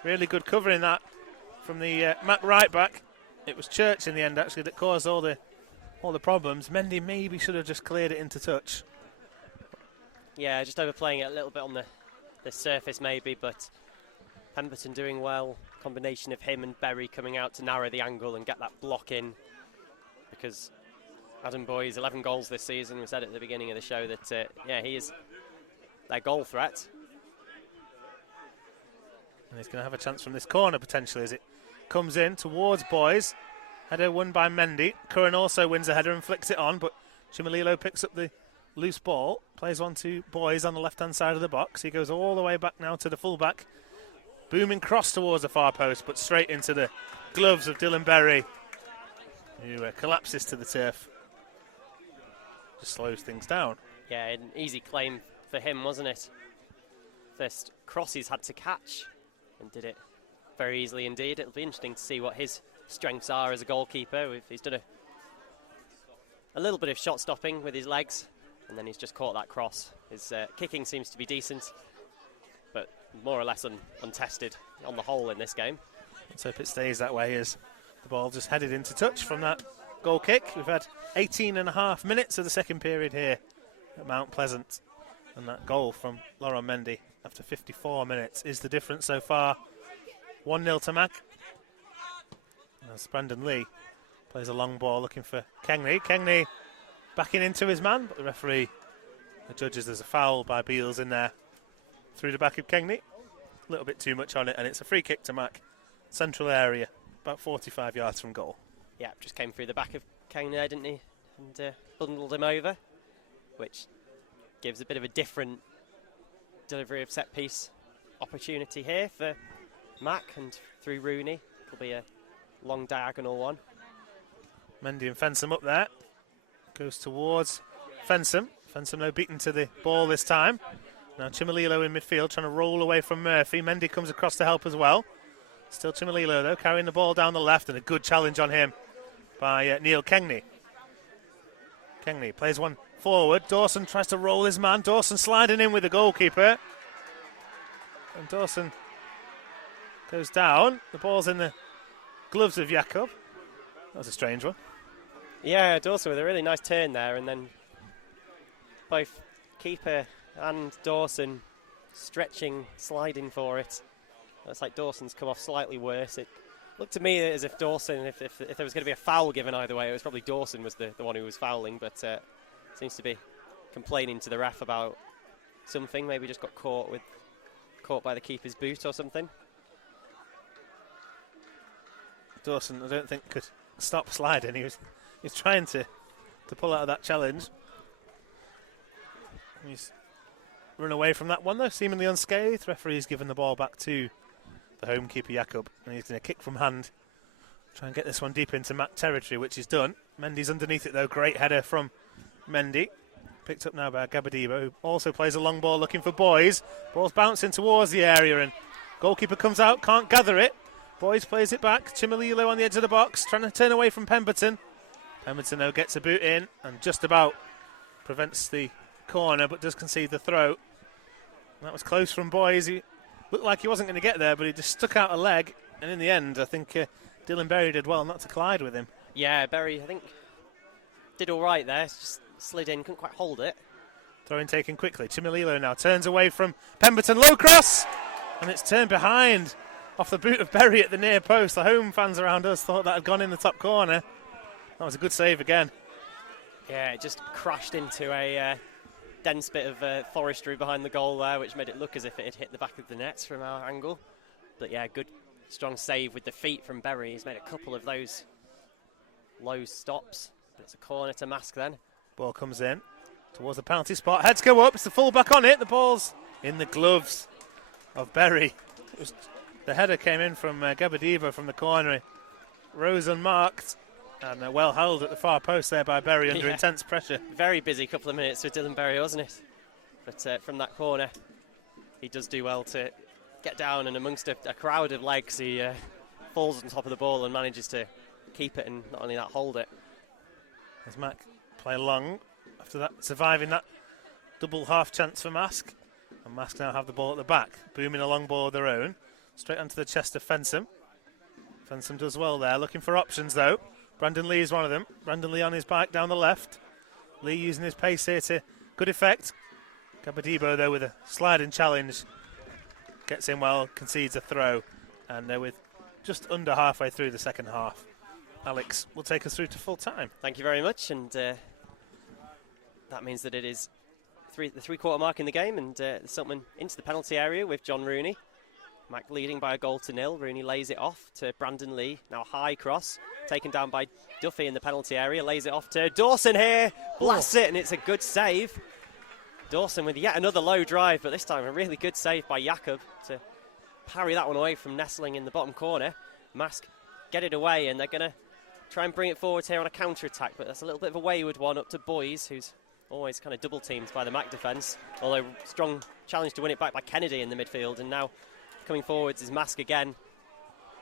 Really good covering that from the Mac right back. It was Church in the end actually that caused all the problems. Mendy maybe should have just cleared it into touch. Yeah, just overplaying it a little bit on the surface maybe, but Pemberton doing well. Combination of him and Berry coming out to narrow the angle and get that block in, because Adam Boyes, 11 goals this season. We said at the beginning of the show that he is their goal threat. And he's going to have a chance from this corner potentially as it comes in towards Boys. Header won by Mendy. Curran also wins a header and flicks it on, but Chimalilo picks up the loose ball, plays one to Boys on the left-hand side of the box. He goes all the way back now to the full-back. Booming cross towards the far post, but straight into the gloves of Dylan Berry, who collapses to the turf. Just slows things down. Yeah, an easy claim for him, wasn't it? First cross he's had to catch, and did it very easily indeed. It'll be interesting to see what his strengths are as a goalkeeper. He's done a little bit of shot stopping with his legs, and then he's just caught that cross. His kicking seems to be decent, but more or less untested on the whole in this game. Let's hope it stays that way as the ball just headed into touch from that goal kick. We've had 18 and a half minutes of the second period here at Mount Pleasant, and that goal from Laurent Mendy after 54 minutes is the difference so far. 1-0 to Mac. As Brandon Lee plays a long ball looking for Kengley. Kengley backing into his man, but the referee judges there's a foul by Beals in there through the back of Kengley. A little bit too much on it, and it's a free kick to Mac. Central area, about 45 yards from goal. Yeah, just came through the back of Kengley there, didn't he? And bundled him over, which gives a bit of a different delivery of set-piece opportunity here for Mac, and through Rooney. It'll be a long diagonal one. Mendy and Fensom up there. Goes towards Fensom. Fensom no beaten to the ball this time. Now Chimalilo in midfield trying to roll away from Murphy. Mendy comes across to help as well. Still Chimalilo though, carrying the ball down the left, and a good challenge on him by Neil Kengley. Kengley plays one forward. Dawson tries to roll his man. Dawson sliding in with the goalkeeper. And Dawson goes down. The ball's in the gloves of Jakob. That was a strange one. Yeah, Dawson with a really nice turn there, and then both keeper and Dawson stretching, sliding for it. Looks like Dawson's come off slightly worse. It looked to me as if Dawson, if there was going to be a foul given either way, it was probably Dawson was the one who was fouling, but seems to be complaining to the ref about something. Maybe just got caught by the keeper's boot or something. Dawson, I don't think, could stop sliding. He was trying to pull out of that challenge. He's run away from that one though, seemingly unscathed. Referee's given the ball back to the home keeper Jakob, and he's going to kick from hand. Try and get this one deep into Mac territory, which is done. Mendy's underneath it though. Great header from Mendy. Picked up now by Gabadiba, who also plays a long ball looking for Boys. Ball's bouncing towards the area, and goalkeeper comes out, can't gather it. Boys plays it back. Chimalilo on the edge of the box, trying to turn away from Pemberton. Pemberton though gets a boot in and just about prevents the corner, but does concede the throw. And that was close from Boys. He looked like he wasn't going to get there, but he just stuck out a leg, and in the end I think Dylan Berry did well not to collide with him. Yeah, Berry I think did all right there. Just slid in, couldn't quite hold it. Throw-in taken quickly. Chimalilo now turns away from Pemberton. Low cross, and it's turned behind off the boot of Berry at the near post. The home fans around us thought that had gone in the top corner. That was a good save again. Yeah, it just crashed into a dense bit of forestry behind the goal there, which made it look as if it had hit the back of the nets from our angle. But yeah, good strong save with the feet from Berry. He's made a couple of those low stops. But it's a corner to Marske then. Ball comes in towards the penalty spot. Heads go up. It's the full back on it. The ball's in the gloves of Berry. It was The header came in from Gabadiba from the corner. It rose unmarked and well held at the far post there by Berry under intense pressure. Very busy couple of minutes with Dylan Berry, wasn't it? But from that corner, he does do well to get down, and amongst a crowd of legs, he falls on top of the ball and manages to keep it, and not only that, hold it. As Mac play long after that, surviving that double half chance for Marske. And Marske now have the ball at the back, booming a long ball of their own. Straight onto the chest of Fensom. Fensom does well there, looking for options though. Brandon Lee is one of them. Brandon Lee on his bike down the left. Lee using his pace here to good effect. Gabadibo though with a sliding challenge. Gets in well, concedes a throw. And with just under halfway through the second half, Alex will take us through to full time. Thank you very much, and that means that it is the three-quarter mark in the game, and Siltman into the penalty area with John Rooney. Mac leading by a goal to nil. Rooney lays it off to Brandon Lee. Now high cross, taken down by Duffy in the penalty area. Lays it off to Dawson here. Blasts it, and it's a good save. Dawson with yet another low drive, but this time a really good save by Jakob to parry that one away from nestling in the bottom corner. Marske get it away, and they're going to try and bring it forward here on a counter-attack, but that's a little bit of a wayward one up to Boys, who's always kind of double-teamed by the Mac defence, although strong challenge to win it back by Kennedy in the midfield, and now coming forwards is Marske again,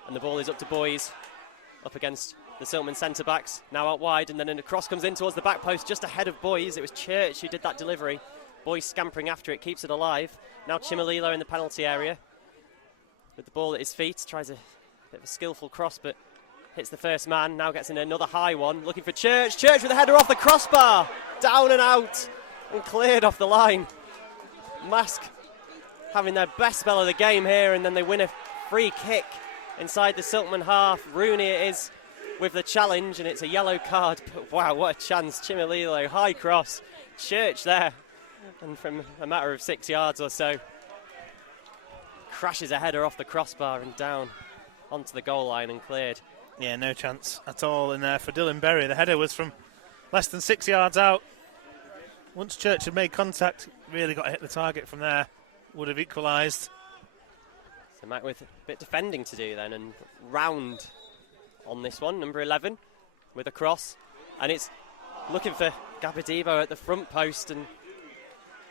and the ball is up to Boys, up against the Siltman centre-backs, now out wide, and then a cross comes in towards the back post, just ahead of Boys. It was Church who did that delivery. Boys scampering after it, keeps it alive. Now Chimalilo in the penalty area, with the ball at his feet, tries a bit of a skillful cross, but hits the first man, now gets in another high one, looking for Church. Church with a header off the crossbar, down and out, and cleared off the line. Marske having their best spell of the game here, and then they win a free kick inside the Siltman half. Rooney it is with the challenge, and it's a yellow card. But wow, what a chance. Chimalilo, high cross. Church there, and from a matter of 6 yards or so, crashes a header off the crossbar and down onto the goal line and cleared. Yeah, no chance at all in there for Dylan Berry. The header was from less than 6 yards out. Once Church had made contact, really got to hit the target from there. Would have equalised. So Mac with a bit defending to do then, and Round on this one, number 11, with a cross. And it's looking for Gabadibo at the front post, and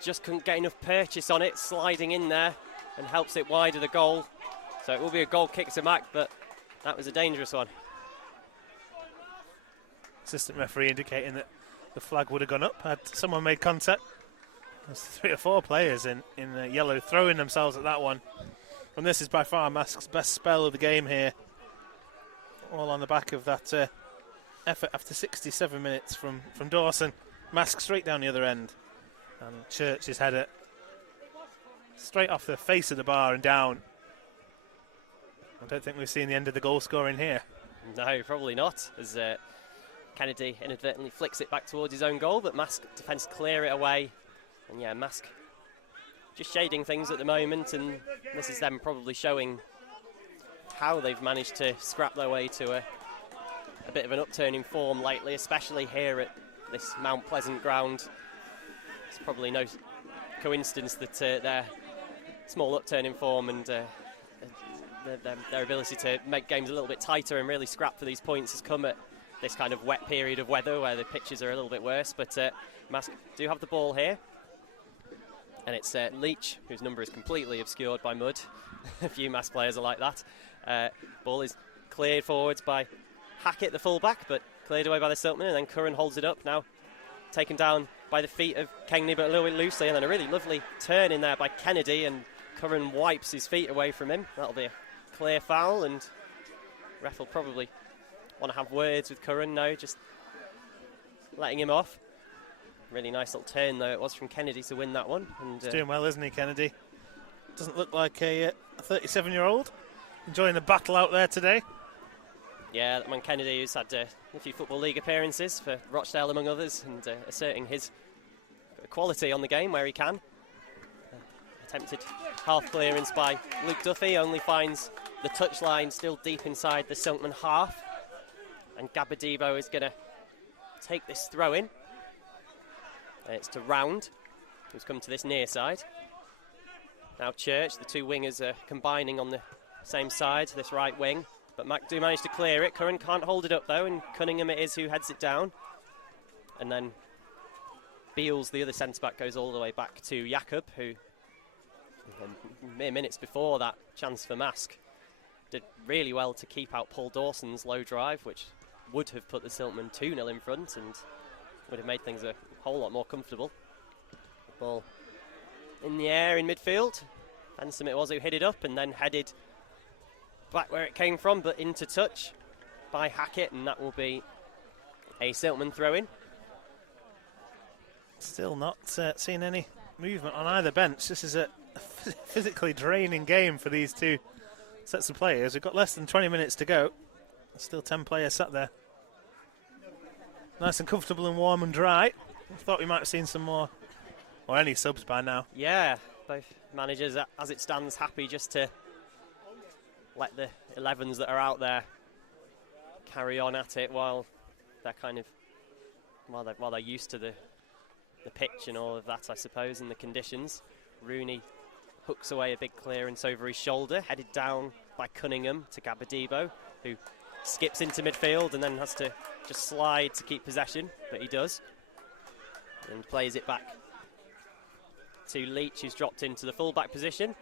just couldn't get enough purchase on it, sliding in there, and helps it wide of the goal. So it will be a goal kick to Mac, but that was a dangerous one. Assistant referee indicating that the flag would have gone up had someone made contact. There's 3 or 4 players in yellow throwing themselves at that one. And this is by far Maske's best spell of the game here. All on the back of that effort after 67 minutes from Dawson. Marske straight down the other end. And Church's header straight off the face of the bar and down. I don't think we've seen the end of the goal scoring here. No, probably not, as Kennedy inadvertently flicks it back towards his own goal, but Marske defence clear it away. And yeah, Marske just shading things at the moment, and this is them probably showing how they've managed to scrap their way to a bit of an upturn in form lately, especially here at this Mount Pleasant ground. It's probably no coincidence that their small upturn in form and their ability to make games a little bit tighter and really scrap for these points has come at this kind of wet period of weather where the pitches are a little bit worse. But Marske do have the ball here. And it's Leach, whose number is completely obscured by mud. A few Marske players are like that. Ball is cleared forwards by Hackett, the fullback, but cleared away by the Siltman, and then Curran holds it up now. Taken down by the feet of Kengney, but a little bit loosely, and then a really lovely turn in there by Kennedy, and Curran wipes his feet away from him. That'll be a clear foul, and ref will probably want to have words with Curran. No, just letting him off. Really nice little turn, though, it was from Kennedy to win that one. And he's doing well, isn't he, Kennedy? Doesn't look like a 37-year-old. Enjoying the battle out there today. Yeah, that man Kennedy, who's had a few Football League appearances for Rochdale, among others, and asserting his quality on the game where he can. Attempted half clearance by Luke Duffy, only finds the touchline still deep inside the Siltman half. And Gabadibo is going to take this throw in. It's to Round, who's come to this near side. Now Church, the two wingers are combining on the same side, this right wing. But Mac do manage to clear it. Curran can't hold it up though, and Cunningham it is who heads it down. And then Beals, the other centre-back, goes all the way back to Jakob, who mere minutes before that chance for Marske did really well to keep out Paul Dawson's low drive, which would have put the Siltman 2-0 in front and would have made things a whole lot more comfortable. The ball in the air in midfield. Fensom it was who hit it up and then headed back where it came from, but into touch by Hackett, and that will be a Siltman throw-in. Still not seeing any movement on either bench. This is a physically draining game for these two sets of players. We've got less than 20 minutes to go. There's still 10 players sat there. Nice and comfortable and warm and dry. I thought we might have seen some more, or any subs by now. Yeah, both managers, as it stands, happy just to let the 11s that are out there carry on at it while they're while they're used to the pitch and all of that, I suppose, and the conditions. Rooney hooks away a big clearance over his shoulder, headed down by Cunningham to Gabadibo, who skips into midfield and then has to just slide to keep possession, but he does. And plays it back to Leach, who's dropped into the full-back position.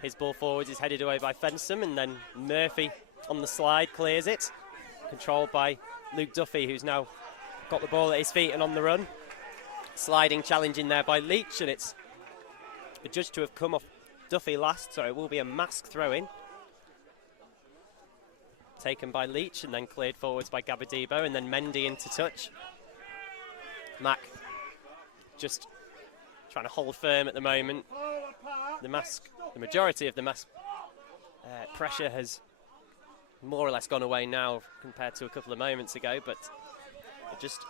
His ball forwards is headed away by Fensom, and then Murphy on the slide clears it. Controlled by Luke Duffy, who's now got the ball at his feet and on the run. Sliding challenge in there by Leach, and it's adjudged to have come off Duffy last, so it will be a Marske throw-in. Taken by Leach and then cleared forwards by Gabadibo, and then Mendy into touch. Mac just trying to hold firm at the moment. The majority of the Marske pressure has more or less gone away now compared to a couple of moments ago, but it just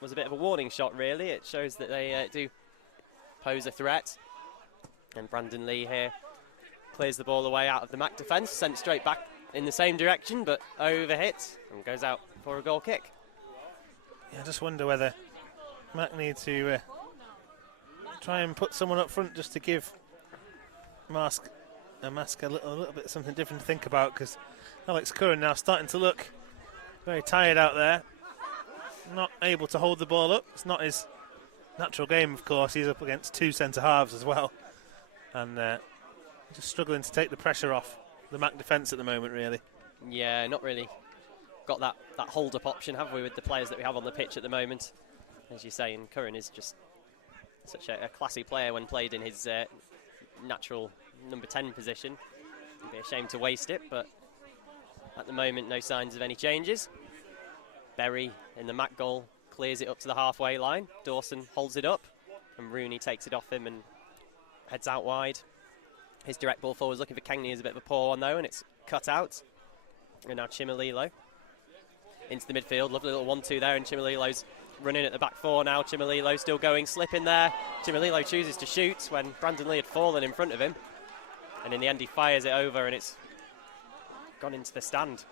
was a bit of a warning shot, really. It shows that they do pose a threat. And Brandon Lee here clears the ball away out of the Mac defence, sent straight back in the same direction, but overhit and goes out for a goal kick. Yeah, I just wonder whether Mac need to try and put someone up front just to give Marske a little bit something different to think about, because Alex Curran now starting to look very tired out there. Not able to hold the ball up. It's not his natural game, of course. He's up against two centre-halves as well. And just struggling to take the pressure off the Mac defence at the moment, really. Yeah, not really got that hold-up option, have we, with the players that we have on the pitch at the moment. As you say, and Curran is just such a classy player when played in his natural number 10 position. It'd be a shame to waste it, but at the moment, no signs of any changes. Berry in the Mac goal clears it up to the halfway line. Dawson holds it up, and Rooney takes it off him and heads out wide. His direct ball forward is looking for Kengney, is a bit of a poor one though, and it's cut out. And now Chimalilo into the midfield. Lovely little 1-2 there, and Chimalilo's running at the back four now. Chimalilo still going, slip in there. Chimalilo chooses to shoot when Brandon Lee had fallen in front of him. And in the end he fires it over, and it's gone into the stand.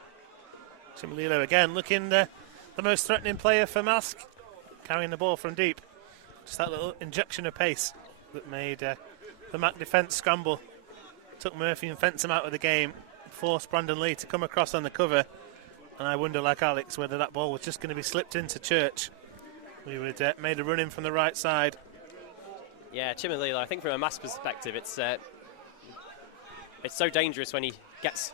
Chimalilo again looking the most threatening player for Marske, carrying the ball from deep. Just that little injection of pace that made the Mac defence scramble. Took Murphy and Fensom out of the game, forced Brandon Lee to come across on the cover, and I wonder, like Alex, whether that ball was just going to be slipped into Church. We would have made a run in from the right side. Yeah, Chimalilo, I think from a Marske perspective, it's so dangerous when he gets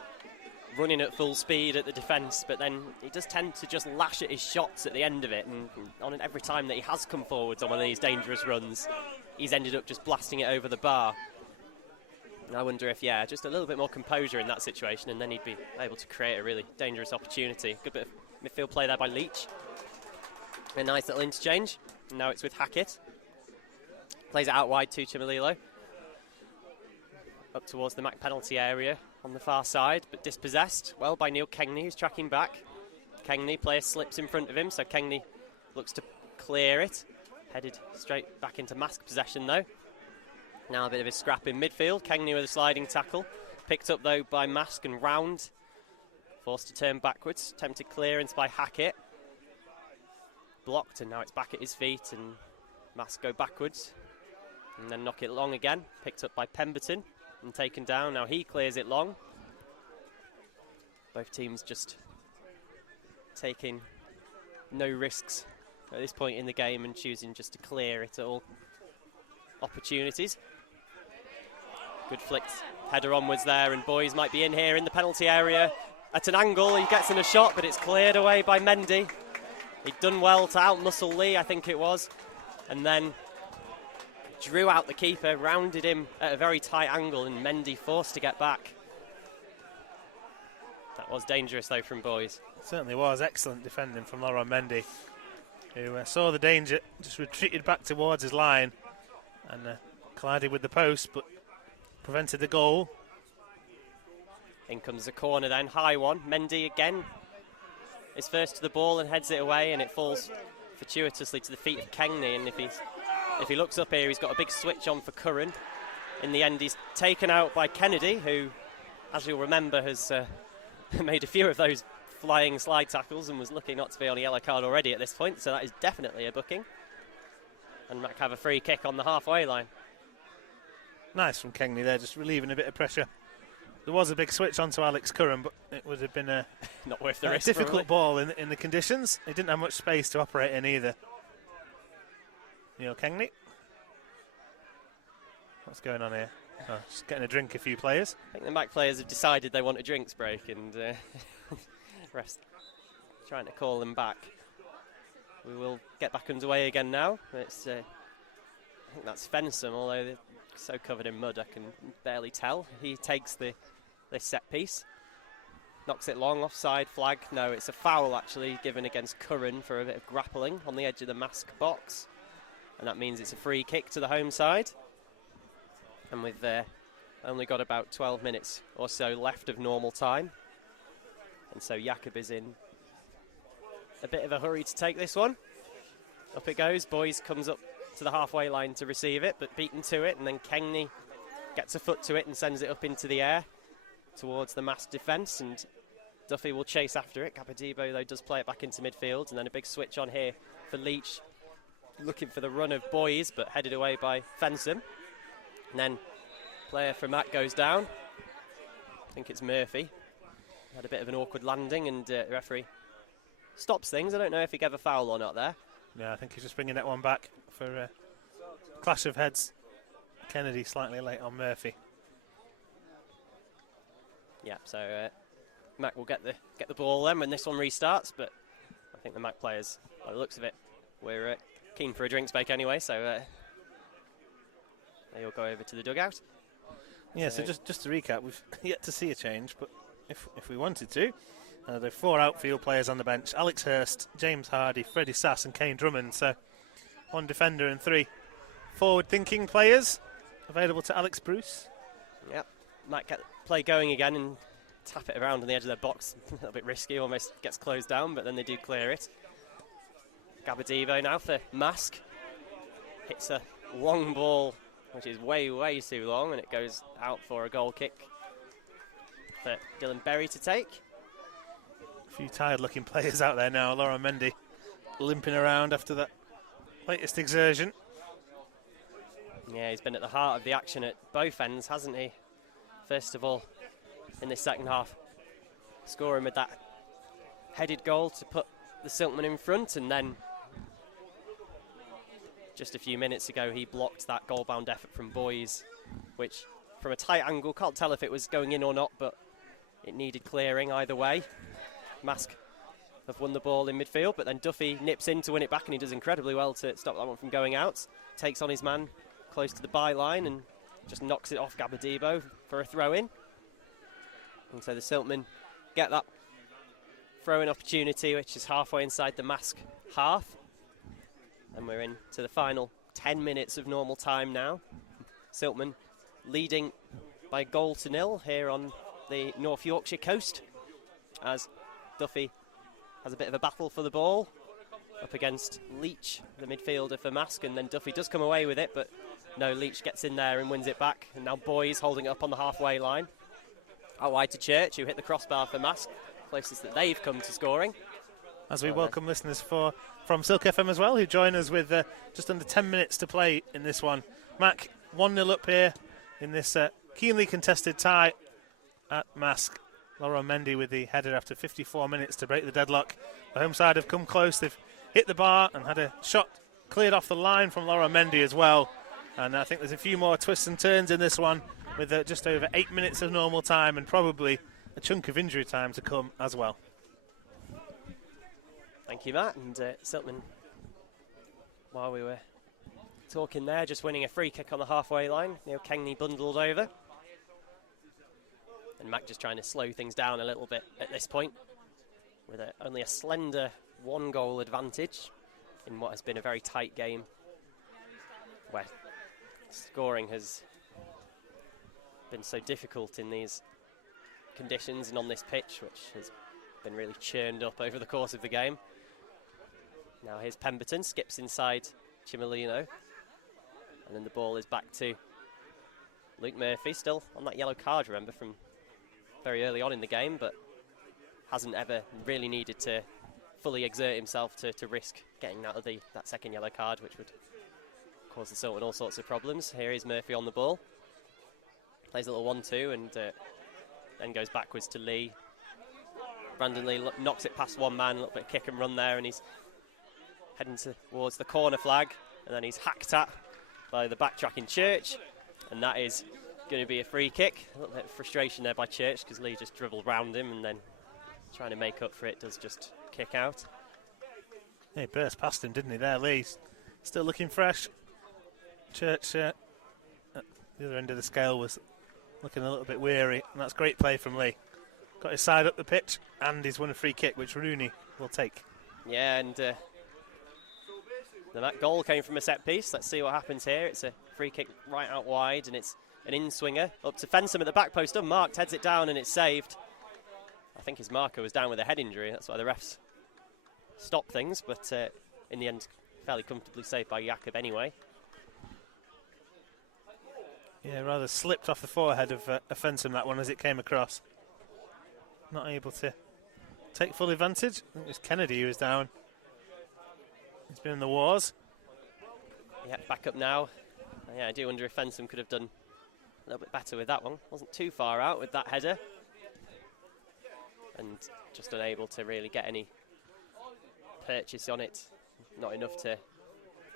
running at full speed at the defence, but then he does tend to just lash at his shots at the end of it, and on every time that he has come forwards on one of these dangerous runs, he's ended up just blasting it over the bar. And I wonder if, just a little bit more composure in that situation, and then he'd be able to create a really dangerous opportunity. Good bit of midfield play there by Leach. A nice little interchange. And now it's with Hackett. Plays it out wide to Chimalilo. Up towards the Mac penalty area on the far side, but dispossessed well by Neil Kengney, who's tracking back. Kengney, player slips in front of him, so Kengney looks to clear it. Headed straight back into Marske possession though. Now a bit of a scrap in midfield. Kengney with a sliding tackle. Picked up though by Marske and Round. Forced to turn backwards. Attempted clearance by Hackett. Blocked, and now it's back at his feet, and Marske go backwards. And then knock it long again. Picked up by Pemberton and taken down. Now he clears it long. Both teams just taking no risks at this point in the game and choosing just to clear it at all opportunities. Good flicked header onwards there, and Boys might be in here in the penalty area at an angle. He gets in a shot, but it's cleared away by Mendy. He'd done well to outmuscle Lee, I think it was, and then drew out the keeper, rounded him at a very tight angle, and Mendy forced to get back. That was dangerous, though, from Boys. It certainly was. Excellent defending from Laurent Mendy, who saw the danger, just retreated back towards his line and collided with the post, but prevented the goal. In comes the corner then, high one. Mendy again is first to the ball and heads it away, and it falls fortuitously to the feet of Kengney. And if he looks up here, he's got a big switch on for Curran. In the end, he's taken out by Kennedy, who, as you'll remember, has made a few of those flying slide tackles and was lucky not to be on a yellow card already at this point, so that is definitely a booking. And Mac have a free kick on the halfway line. Nice from Kengney there, just relieving a bit of pressure. There was a big switch onto Alex Curran, but it would have been a not worth the risk. Difficult ball in the conditions. He didn't have much space to operate in either. Neil Kengney. What's going on here? Oh, just getting a drink, a few players. I think the Mac players have decided they want a drinks break, and rest trying to call them back. We will get back underway again now. It's I think that's Fensome, although they're so covered in mud I can barely tell. He takes this set piece, knocks it long, offside flag. No, it's a foul actually given against Curran for a bit of grappling on the edge of the Marske box, and that means it's a free kick to the home side. And with only got about 12 minutes or so left of normal time, and so Jakob is in a bit of a hurry to take this one. Up it goes. Boys comes up to the halfway line to receive it, but beaten to it, and then Kengney gets a foot to it and sends it up into the air towards the Marske defence, and Duffy will chase after it. Capodibo, though, does play it back into midfield, and then a big switch on here for Leach, looking for the run of Boys, but headed away by Fensome. And then player for Matt goes down. I think it's Murphy. Had a bit of an awkward landing, and the referee stops things. I don't know if he gave a foul or not there. Yeah, I think he's just bringing that one back for a clash of heads. Kennedy slightly late on Murphy. Yeah, so Mac will get the ball then when this one restarts, but I think the Mac players, by the looks of it, we're keen for a drinks break anyway, so they'll go over to the dugout. Yeah, so just to recap, we've yet to see a change, but if we wanted to, there are 4 outfield players on the bench: Alex Hurst, James Hardy, Freddie Sass and Kane Drummond. So 1 defender and 3 forward-thinking players available to Alex Bruce. Yep, might get play going again and tap it around on the edge of their box. A little bit risky, almost gets closed down, but then they do clear it. Gabadivo now for Marske. Hits a long ball, which is way, way too long, and it goes out for a goal kick for Dylan Berry to take. A few tired-looking players out there now. Laurent Mendy limping around after that latest exertion. Yeah, he's been at the heart of the action at both ends, hasn't he? First of all, in this second half, scoring with that headed goal to put the Siltman in front, and then just a few minutes ago he blocked that goal-bound effort from Boys, which from a tight angle, can't tell if it was going in or not, but it needed clearing either way. Marske have won the ball in midfield, but then Duffy nips in to win it back, and he does incredibly well to stop that one from going out. Takes on his man close to the byline and just knocks it off Gabadibo for a throw-in. And so the Siltmen get that throw-in opportunity, which is halfway inside the Marske half. And we're into the final 10 minutes of normal time now. Siltman leading by 1-0 here on the North Yorkshire coast, as Duffy has a bit of a battle for the ball up against Leach, the midfielder for Marske, and then Duffy does come away with it, but no, Leach gets in there and wins it back, and now Boys holding it up on the halfway line. Out wide to Church, who hit the crossbar for Marske, closest that they've come to scoring. As we welcome listeners from Silk FM as well, who join us with just under 10 minutes to play in this one. Mac, 1-0 up here in this keenly contested tie at Marske. Laura Mendy with the header after 54 minutes to break the deadlock. The home side have come close. They've hit the bar and had a shot cleared off the line from Laura Mendy as well. And I think there's a few more twists and turns in this one with just over 8 minutes of normal time and probably a chunk of injury time to come as well. Thank you, Matt. And Siltman, while we were talking there, just winning a free kick on the halfway line. Neil Kengney bundled over. And Mac just trying to slow things down a little bit at this point with only a slender 1-goal advantage in what has been a very tight game where scoring has been so difficult in these conditions and on this pitch, which has been really churned up over the course of the game. Now here's Pemberton, skips inside Chimolino, and then the ball is back to Luke Murphy, still on that yellow card, remember, from very early on in the game, but hasn't ever really needed to fully exert himself to risk getting out of that second yellow card, which would cause the Siltman all sorts of problems. Here is Murphy on the ball. Plays a little 1-2 and then goes backwards to Lee. Brandon Lee knocks it past one man, a little bit of kick and run there, and he's heading towards the corner flag, and then he's hacked at by the backtracking Church, and that is going to be a free kick. A little bit of frustration there by Church because Lee just dribbled round him, and then trying to make up for it does just kick out. Yeah, he burst past him, didn't he, there, Lee? Still looking fresh. Church at the other end of the scale was looking a little bit weary, and that's great play from Lee. Got his side up the pitch, and he's won a free kick, which Rooney will take. Yeah, and that goal came from a set piece. Let's see what happens here. It's a free kick right out wide, and it's an in-swinger up to Fensom at the back post. Unmarked, heads it down, and it's saved. I think his marker was down with a head injury. That's why the refs stopped things, but in the end, fairly comfortably saved by Jakob anyway. Yeah, rather slipped off the forehead of Fensom, that one, as it came across. Not able to take full advantage. I think it was Kennedy who was down. He's been in the wars. Yeah, back up now. Yeah, I do wonder if Fensom could have done a little bit better with that one. Wasn't too far out with that header. And just unable to really get any purchase on it. Not enough to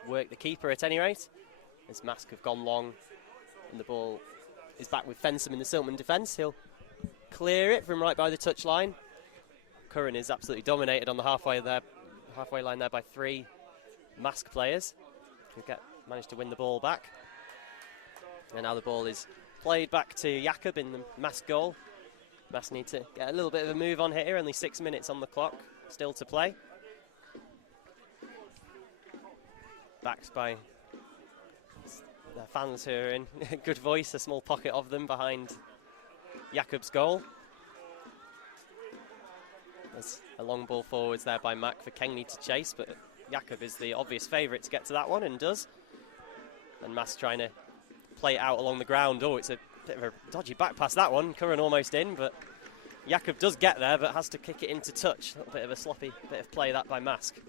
work the keeper at any rate. As Marske have gone long, and the ball is back with Fensom in the Siltman defence. He'll clear it from right by the touchline. Curran is absolutely dominated on the halfway line there by 3 Marske players who managed to win the ball back. And now the ball is played back to Jakob in the Marske goal. Marske need to get a little bit of a move on here. Only 6 minutes on the clock, still to play. Backed by their fans who are in good voice, a small pocket of them behind Jakob's goal. There's a long ball forwards there by Mac for Kengney to chase, but Jakob is the obvious favourite to get to that one and does. And Marske trying to play it out along the ground. Oh, it's a bit of a dodgy back pass, that one. Curran almost in, but Jakob does get there, but has to kick it into touch. A little bit of a sloppy bit of play that by Marske.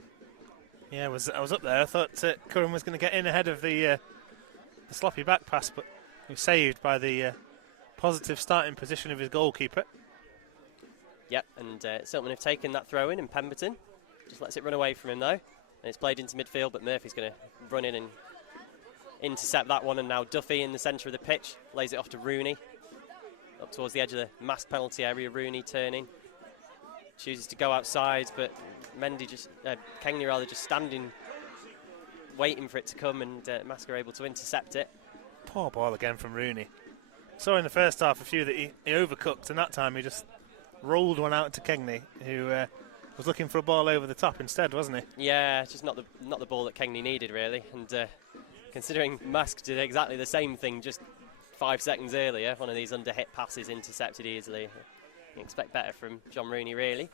Yeah, I was up there. I thought Curran was going to get in ahead of the sloppy back pass, but he was saved by the positive starting position of his goalkeeper. Yep, and Siltman have taken that throw in, and Pemberton just lets it run away from him though. And it's played into midfield, but Murphy's going to run in and intercept that one. And now Duffy in the centre of the pitch lays it off to Rooney. Up towards the edge of the Marske penalty area, Rooney turning. Chooses to go outside, but Kengney just standing, waiting for it to come, and Marske are able to intercept it. Poor ball again from Rooney. Saw in the first half a few that he overcooked, and that time he just rolled one out to Kengney, who was looking for a ball over the top instead, wasn't he? Yeah, just not the ball that Kengney needed, really. And considering Marske did exactly the same thing just 5 seconds earlier, one of these under-hit passes intercepted easily. You expect better from John Rooney, really.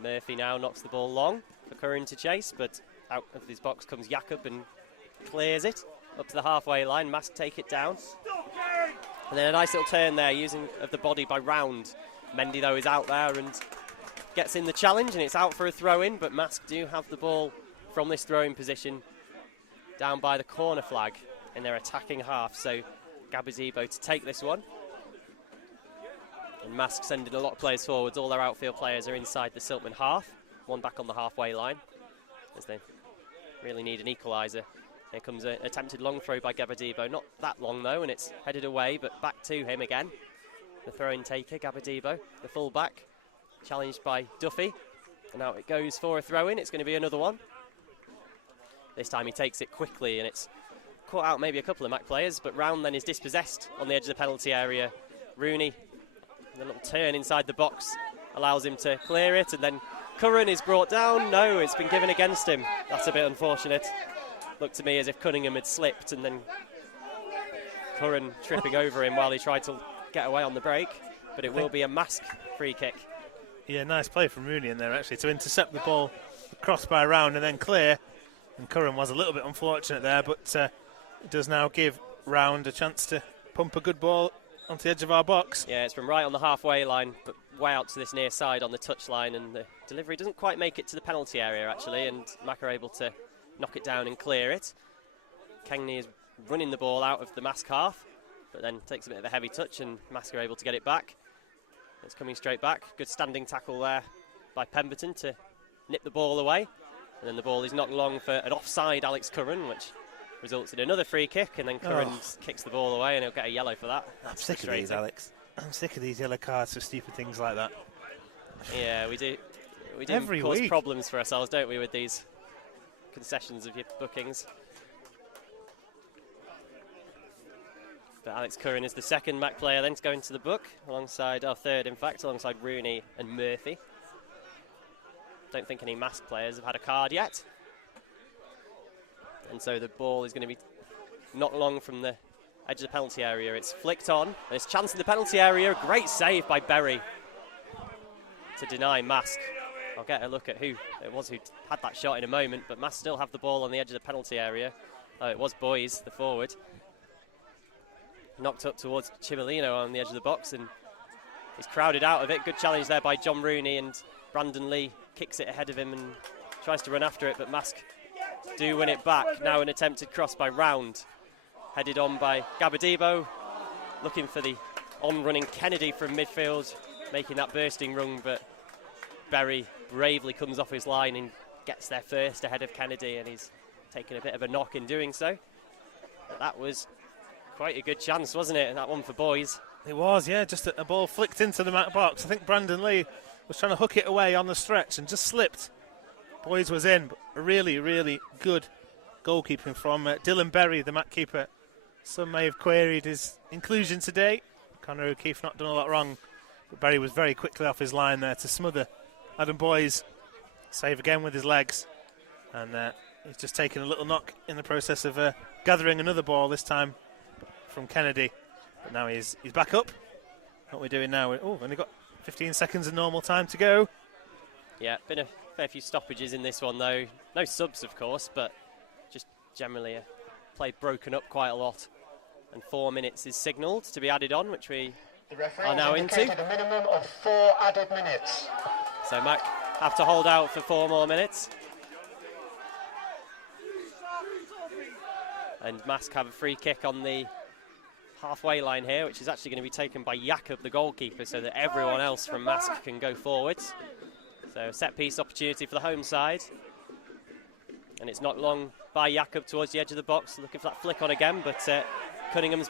Murphy now knocks the ball long for Curran to chase, but out of his box comes Jakob and clears it up to the halfway line. Marske take it down. And then a nice little turn there, using of the body by Round. Mendy, though, is out there and gets in the challenge, and it's out for a throw-in, but Marske do have the ball from this throw-in position down by the corner flag in their attacking half. So Gabazebo to take this one. And Marske sending a lot of players forwards. All their outfield players are inside the Siltman half. One back on the halfway line, as they really need an equaliser. Here comes an attempted long throw by Gabadibo. Not that long, though, and it's headed away, but back to him again. The throw-in taker, Gabadibo, the full-back, challenged by Duffy. And now it goes for a throw-in. It's going to be another one. This time he takes it quickly, and it's caught out maybe a couple of Mac players, but Round then is dispossessed on the edge of the penalty area. Rooney, the little turn inside the box, allows him to clear it, and then Curran is brought down. No, it's been given against him. That's a bit unfortunate. Looked to me as if Cunningham had slipped, and then Curran tripping over him while he tried to get away on the break, but it will be a Marske free kick. Yeah, nice play from Rooney in there, actually, to intercept the ball, cross by Round and then clear. And Curran was a little bit unfortunate there, but it does now give Round a chance to pump a good ball onto the edge of our box. Yeah, it's from right on the halfway line, but way out to this near side on the touch line, and the delivery doesn't quite make it to the penalty area, actually, and Mac are able to knock it down and clear it. Kengney is running the ball out of the Marske half, but then takes a bit of a heavy touch, and Marske are able to get it back. It's coming straight back. Good standing tackle there by Pemberton to nip the ball away. And then the ball is knocked long for an offside Alex Curran, which results in another free kick, and then Curran kicks the ball away, and he'll get a yellow for that. I'm sick of these, Alex. I'm sick of these yellow cards for stupid things like that. Yeah, we do Every cause week. problems for ourselves, don't we, with these concessions of your bookings. But Alex Curran is the second Mac player then to go into the book, third in fact, alongside Rooney and Murphy. Don't think any Marske players have had a card yet. And so the ball is going to be not long from the edge of the penalty area. It's flicked on. There's a chance in the penalty area. Great save by Berry to deny Marske. I'll get a look at who it was who had that shot in a moment, but Marske still have the ball on the edge of the penalty area. Oh, it was Boys, the forward. Knocked up towards Chimolino on the edge of the box, and he's crowded out of it. Good challenge there by John Rooney, and Brandon Lee kicks it ahead of him and tries to run after it, but Marske do win it back. Now an attempted cross by Round, headed on by Gabadibo, looking for the on-running Kennedy from midfield, making that bursting run, but Berry bravely comes off his line and gets there first ahead of Kennedy, and he's taken a bit of a knock in doing so. But that was quite a good chance, wasn't it, that one for Boys? It was, yeah, just a ball flicked into the Mac box. I think Brandon Lee was trying to hook it away on the stretch and just slipped. Boys was in, but a really, really good goalkeeping from Dylan Berry, the Mac keeper. Some may have queried his inclusion today. Conor O'Keefe not done a lot wrong, but Berry was very quickly off his line there to smother Adam Boys. Save again with his legs, and he's just taken a little knock in the process of gathering another ball, this time from Kennedy. But now he's back up. What we're doing now, only got 15 seconds of normal time to go. Yeah, been a fair few stoppages in this one though. No subs, of course, but just generally a play broken up quite a lot. And 4 minutes is signalled to be added on, which we are now into. A minimum of 4 added minutes. So Mac have to hold out for 4 more minutes. And Marske have a free kick on the halfway line here, which is actually going to be taken by Jakob, the goalkeeper, so that everyone else from Marske can go forwards. So set piece opportunity for the home side. And it's not long by Jakob towards the edge of the box, looking for that flick on again, but Cunningham's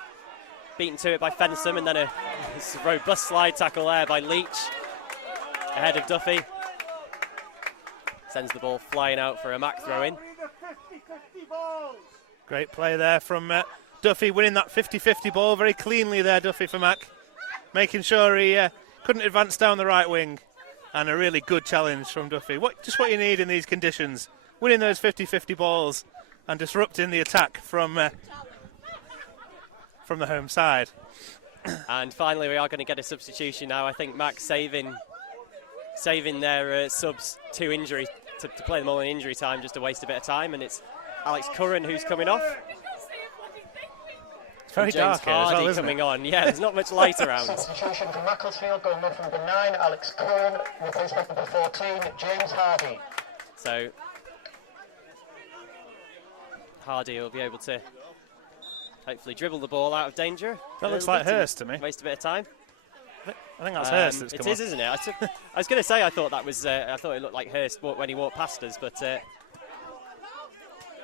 beaten to it by Fensom, and then a robust slide tackle there by Leach ahead of Duffy. Sends the ball flying out for a Mac throw-in. Great play there from Duffy, winning that 50-50 ball very cleanly there, Duffy for Mac. Making sure he couldn't advance down the right wing. And a really good challenge from Duffy. Just what you need in these conditions. Winning those 50-50 balls and disrupting the attack from the home side. And finally we are going to get a substitution now. I think Mac saving their subs to injury, to play them all in injury time, just to waste a bit of time. And it's Alex Curran who's coming off. It's very dark here as well, isn't coming it? on. Yeah, there's not much light around. Substitution for Macclesfield, going on from number 9, Alex Curran, replacement number 14, James Hardy. So Hardy will be able to hopefully dribble the ball out of danger. That looks like Hurst to me. Waste a bit of time. I think that's Hurst that's it come is, on. isn't it? I was going to say I thought that was. I thought it looked like Hurst when he walked past us, but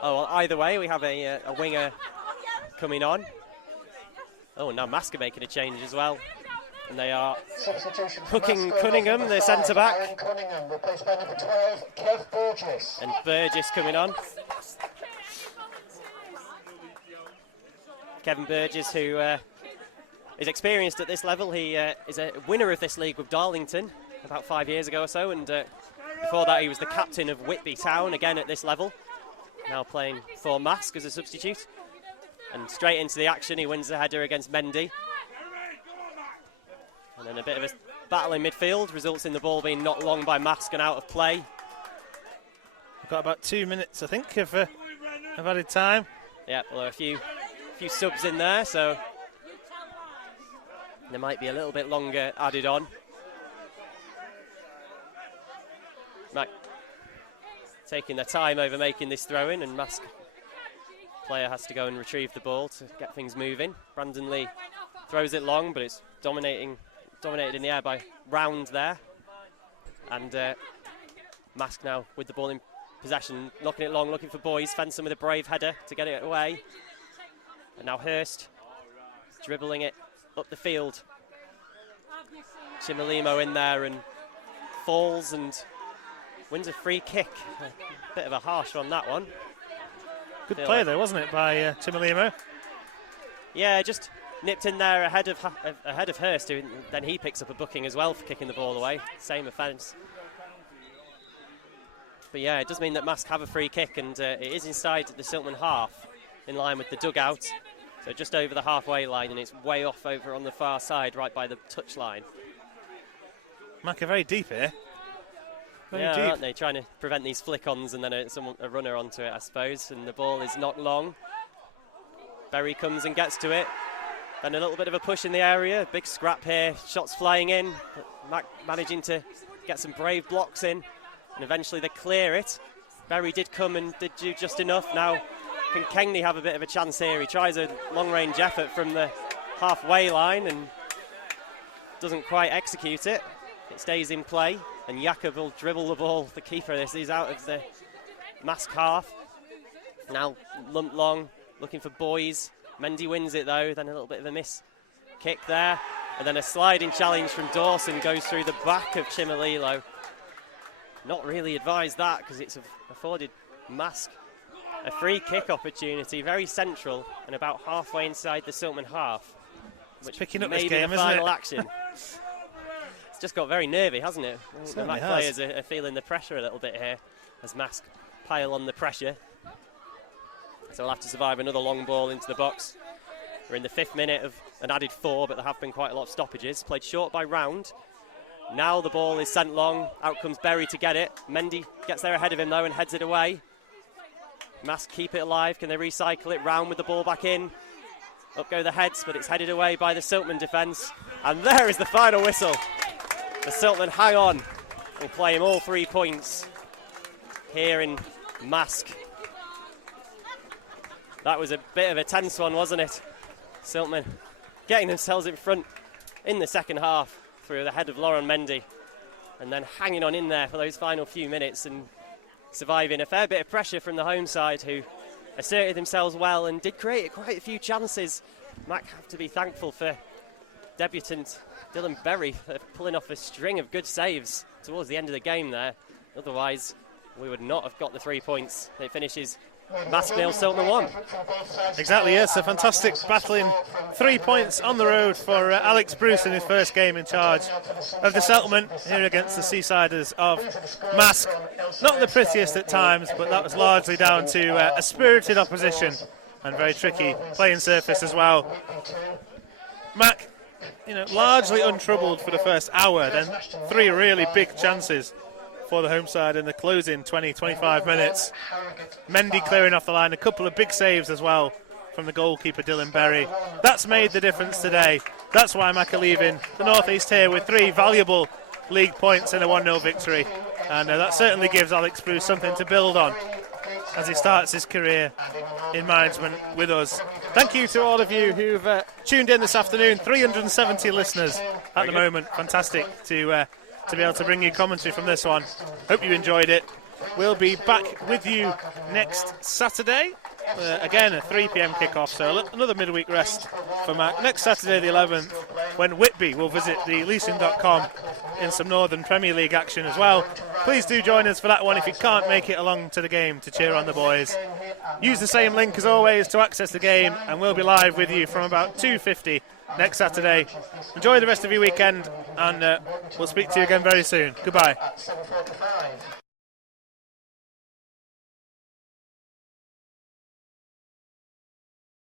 well, either way, we have a winger coming on. Oh, now Marske making a change as well, and they are hooking Cunningham, the centre back, Cunningham, replaced by number 12, Kev Burgess. and Burgess coming on. Kevin Burgess, who is experienced at this level. He is a winner of this league with Darlington about 5 years ago or so, and before that he was the captain of Whitby Town, again at this level. Now playing for Marske as a substitute. And straight into the action, he wins the header against Mendy. And then a bit of a battle in midfield results in the ball being knocked long by Marske and out of play. We've got about 2 minutes, I think, of added time. Yeah, well, there are a few subs in there, so there might be a little bit longer added on. Right. Taking their time over making this throw-in, and Marske player has to go and retrieve the ball to get things moving. Brandon Lee throws it long, but it's dominated in the air by Round there. And Marske now with the ball in possession, knocking it long, looking for Boys, fencing with a brave header to get it away. And now Hurst dribbling it up the field. Chimolimo in there and falls and wins a free kick. A bit of a harsh one, that one. Good play there, wasn't it, by Chimolimo? Yeah, just nipped in there ahead of Hurst, who then he picks up a booking as well for kicking the ball away. Same offence. But yeah, it does mean that Marske have a free kick, and it is inside the Siltman half, in line with the dugout. So just over the halfway line, and it's way off over on the far side, right by the touch line. Marske very deep here. Very yeah, deep. aren't they? Trying to prevent these flick-ons and then a runner onto it, I suppose. And the ball is not long. Berry comes and gets to it. Then a little bit of a push in the area. Big scrap here. Shots flying in. But Mac managing to get some brave blocks in. And eventually they clear it. Berry did come and did do just enough. Now can Kengley have a bit of a chance here? He tries a long-range effort from the halfway line and doesn't quite execute it. It stays in play. And Jakob will dribble the ball. The keeper, this is out of the Marske half. Now lump long, looking for Boys. Mendy wins it though, then a little bit of a miss kick there. And then a sliding challenge from Dawson goes through the back of Chimolilo. Not really advised that, because it's afforded Marske a free kick opportunity, very central and about halfway inside the Siltman half. It's picking up may this be game, the isn't final it? action. It's just got very nervy, hasn't it? The Mac has. players are feeling the pressure a little bit here as Marske pile on the pressure. So we'll have to survive another long ball into the box. We're in the 5th minute of an added 4, but there have been quite a lot of stoppages. Played short by Round. Now the ball is sent long. Out comes Berry to get it. Mendy gets there ahead of him though and heads it away. Marske keep it alive. Can they recycle it? Round with the ball back in. Up go the heads, but it's headed away by the Siltman defence. And there is the final whistle. The Siltman hang on and claim all 3 points here in Marske. That was a bit of a tense one, wasn't it? Siltman getting themselves in front in the second half through the head of Lauren Mendy, and then hanging on in there for those final few minutes and surviving a fair bit of pressure from the home side, who asserted themselves well and did create quite a few chances. Mac have to be thankful for debutant Dylan Berry for pulling off a string of good saves towards the end of the game there. Otherwise, we would not have got the 3 points. It finishes Marske 0, Siltman 1. Exactly, yes, a fantastic battling 3 points on the road for Alex Bruce in his first game in charge of the Settlement here against the Seasiders of Marske. Not the prettiest at times, but that was largely down to a spirited opposition and very tricky playing surface as well. Mac, largely untroubled for the first hour, then 3 really big chances for the home side in the closing 20-25 minutes. Mendy clearing off the line, a couple of big saves as well from the goalkeeper Dylan Berry. That's made the difference today. That's why Mac are leaving the North East here with 3 valuable league points and a 1-0 victory. And that certainly gives Alex Bruce something to build on as he starts his career in management with us. Thank you to all of you who've tuned in this afternoon. 370 listeners at the moment. Fantastic to be able to bring you commentary from this one. Hope you enjoyed it. We'll be back with you next Saturday. Again, a 3 p.m. kickoff, so another midweek rest for Mac. Next Saturday, the 11th, when Whitby will visit the leasing.com in some Northern Premier League action as well. Please do join us for that one if you can't make it along to the game to cheer on the boys. Use the same link as always to access the game, and we'll be live with you from about 2:50 next Saturday. Enjoy the rest of your weekend, and we'll speak to you again very soon. Goodbye.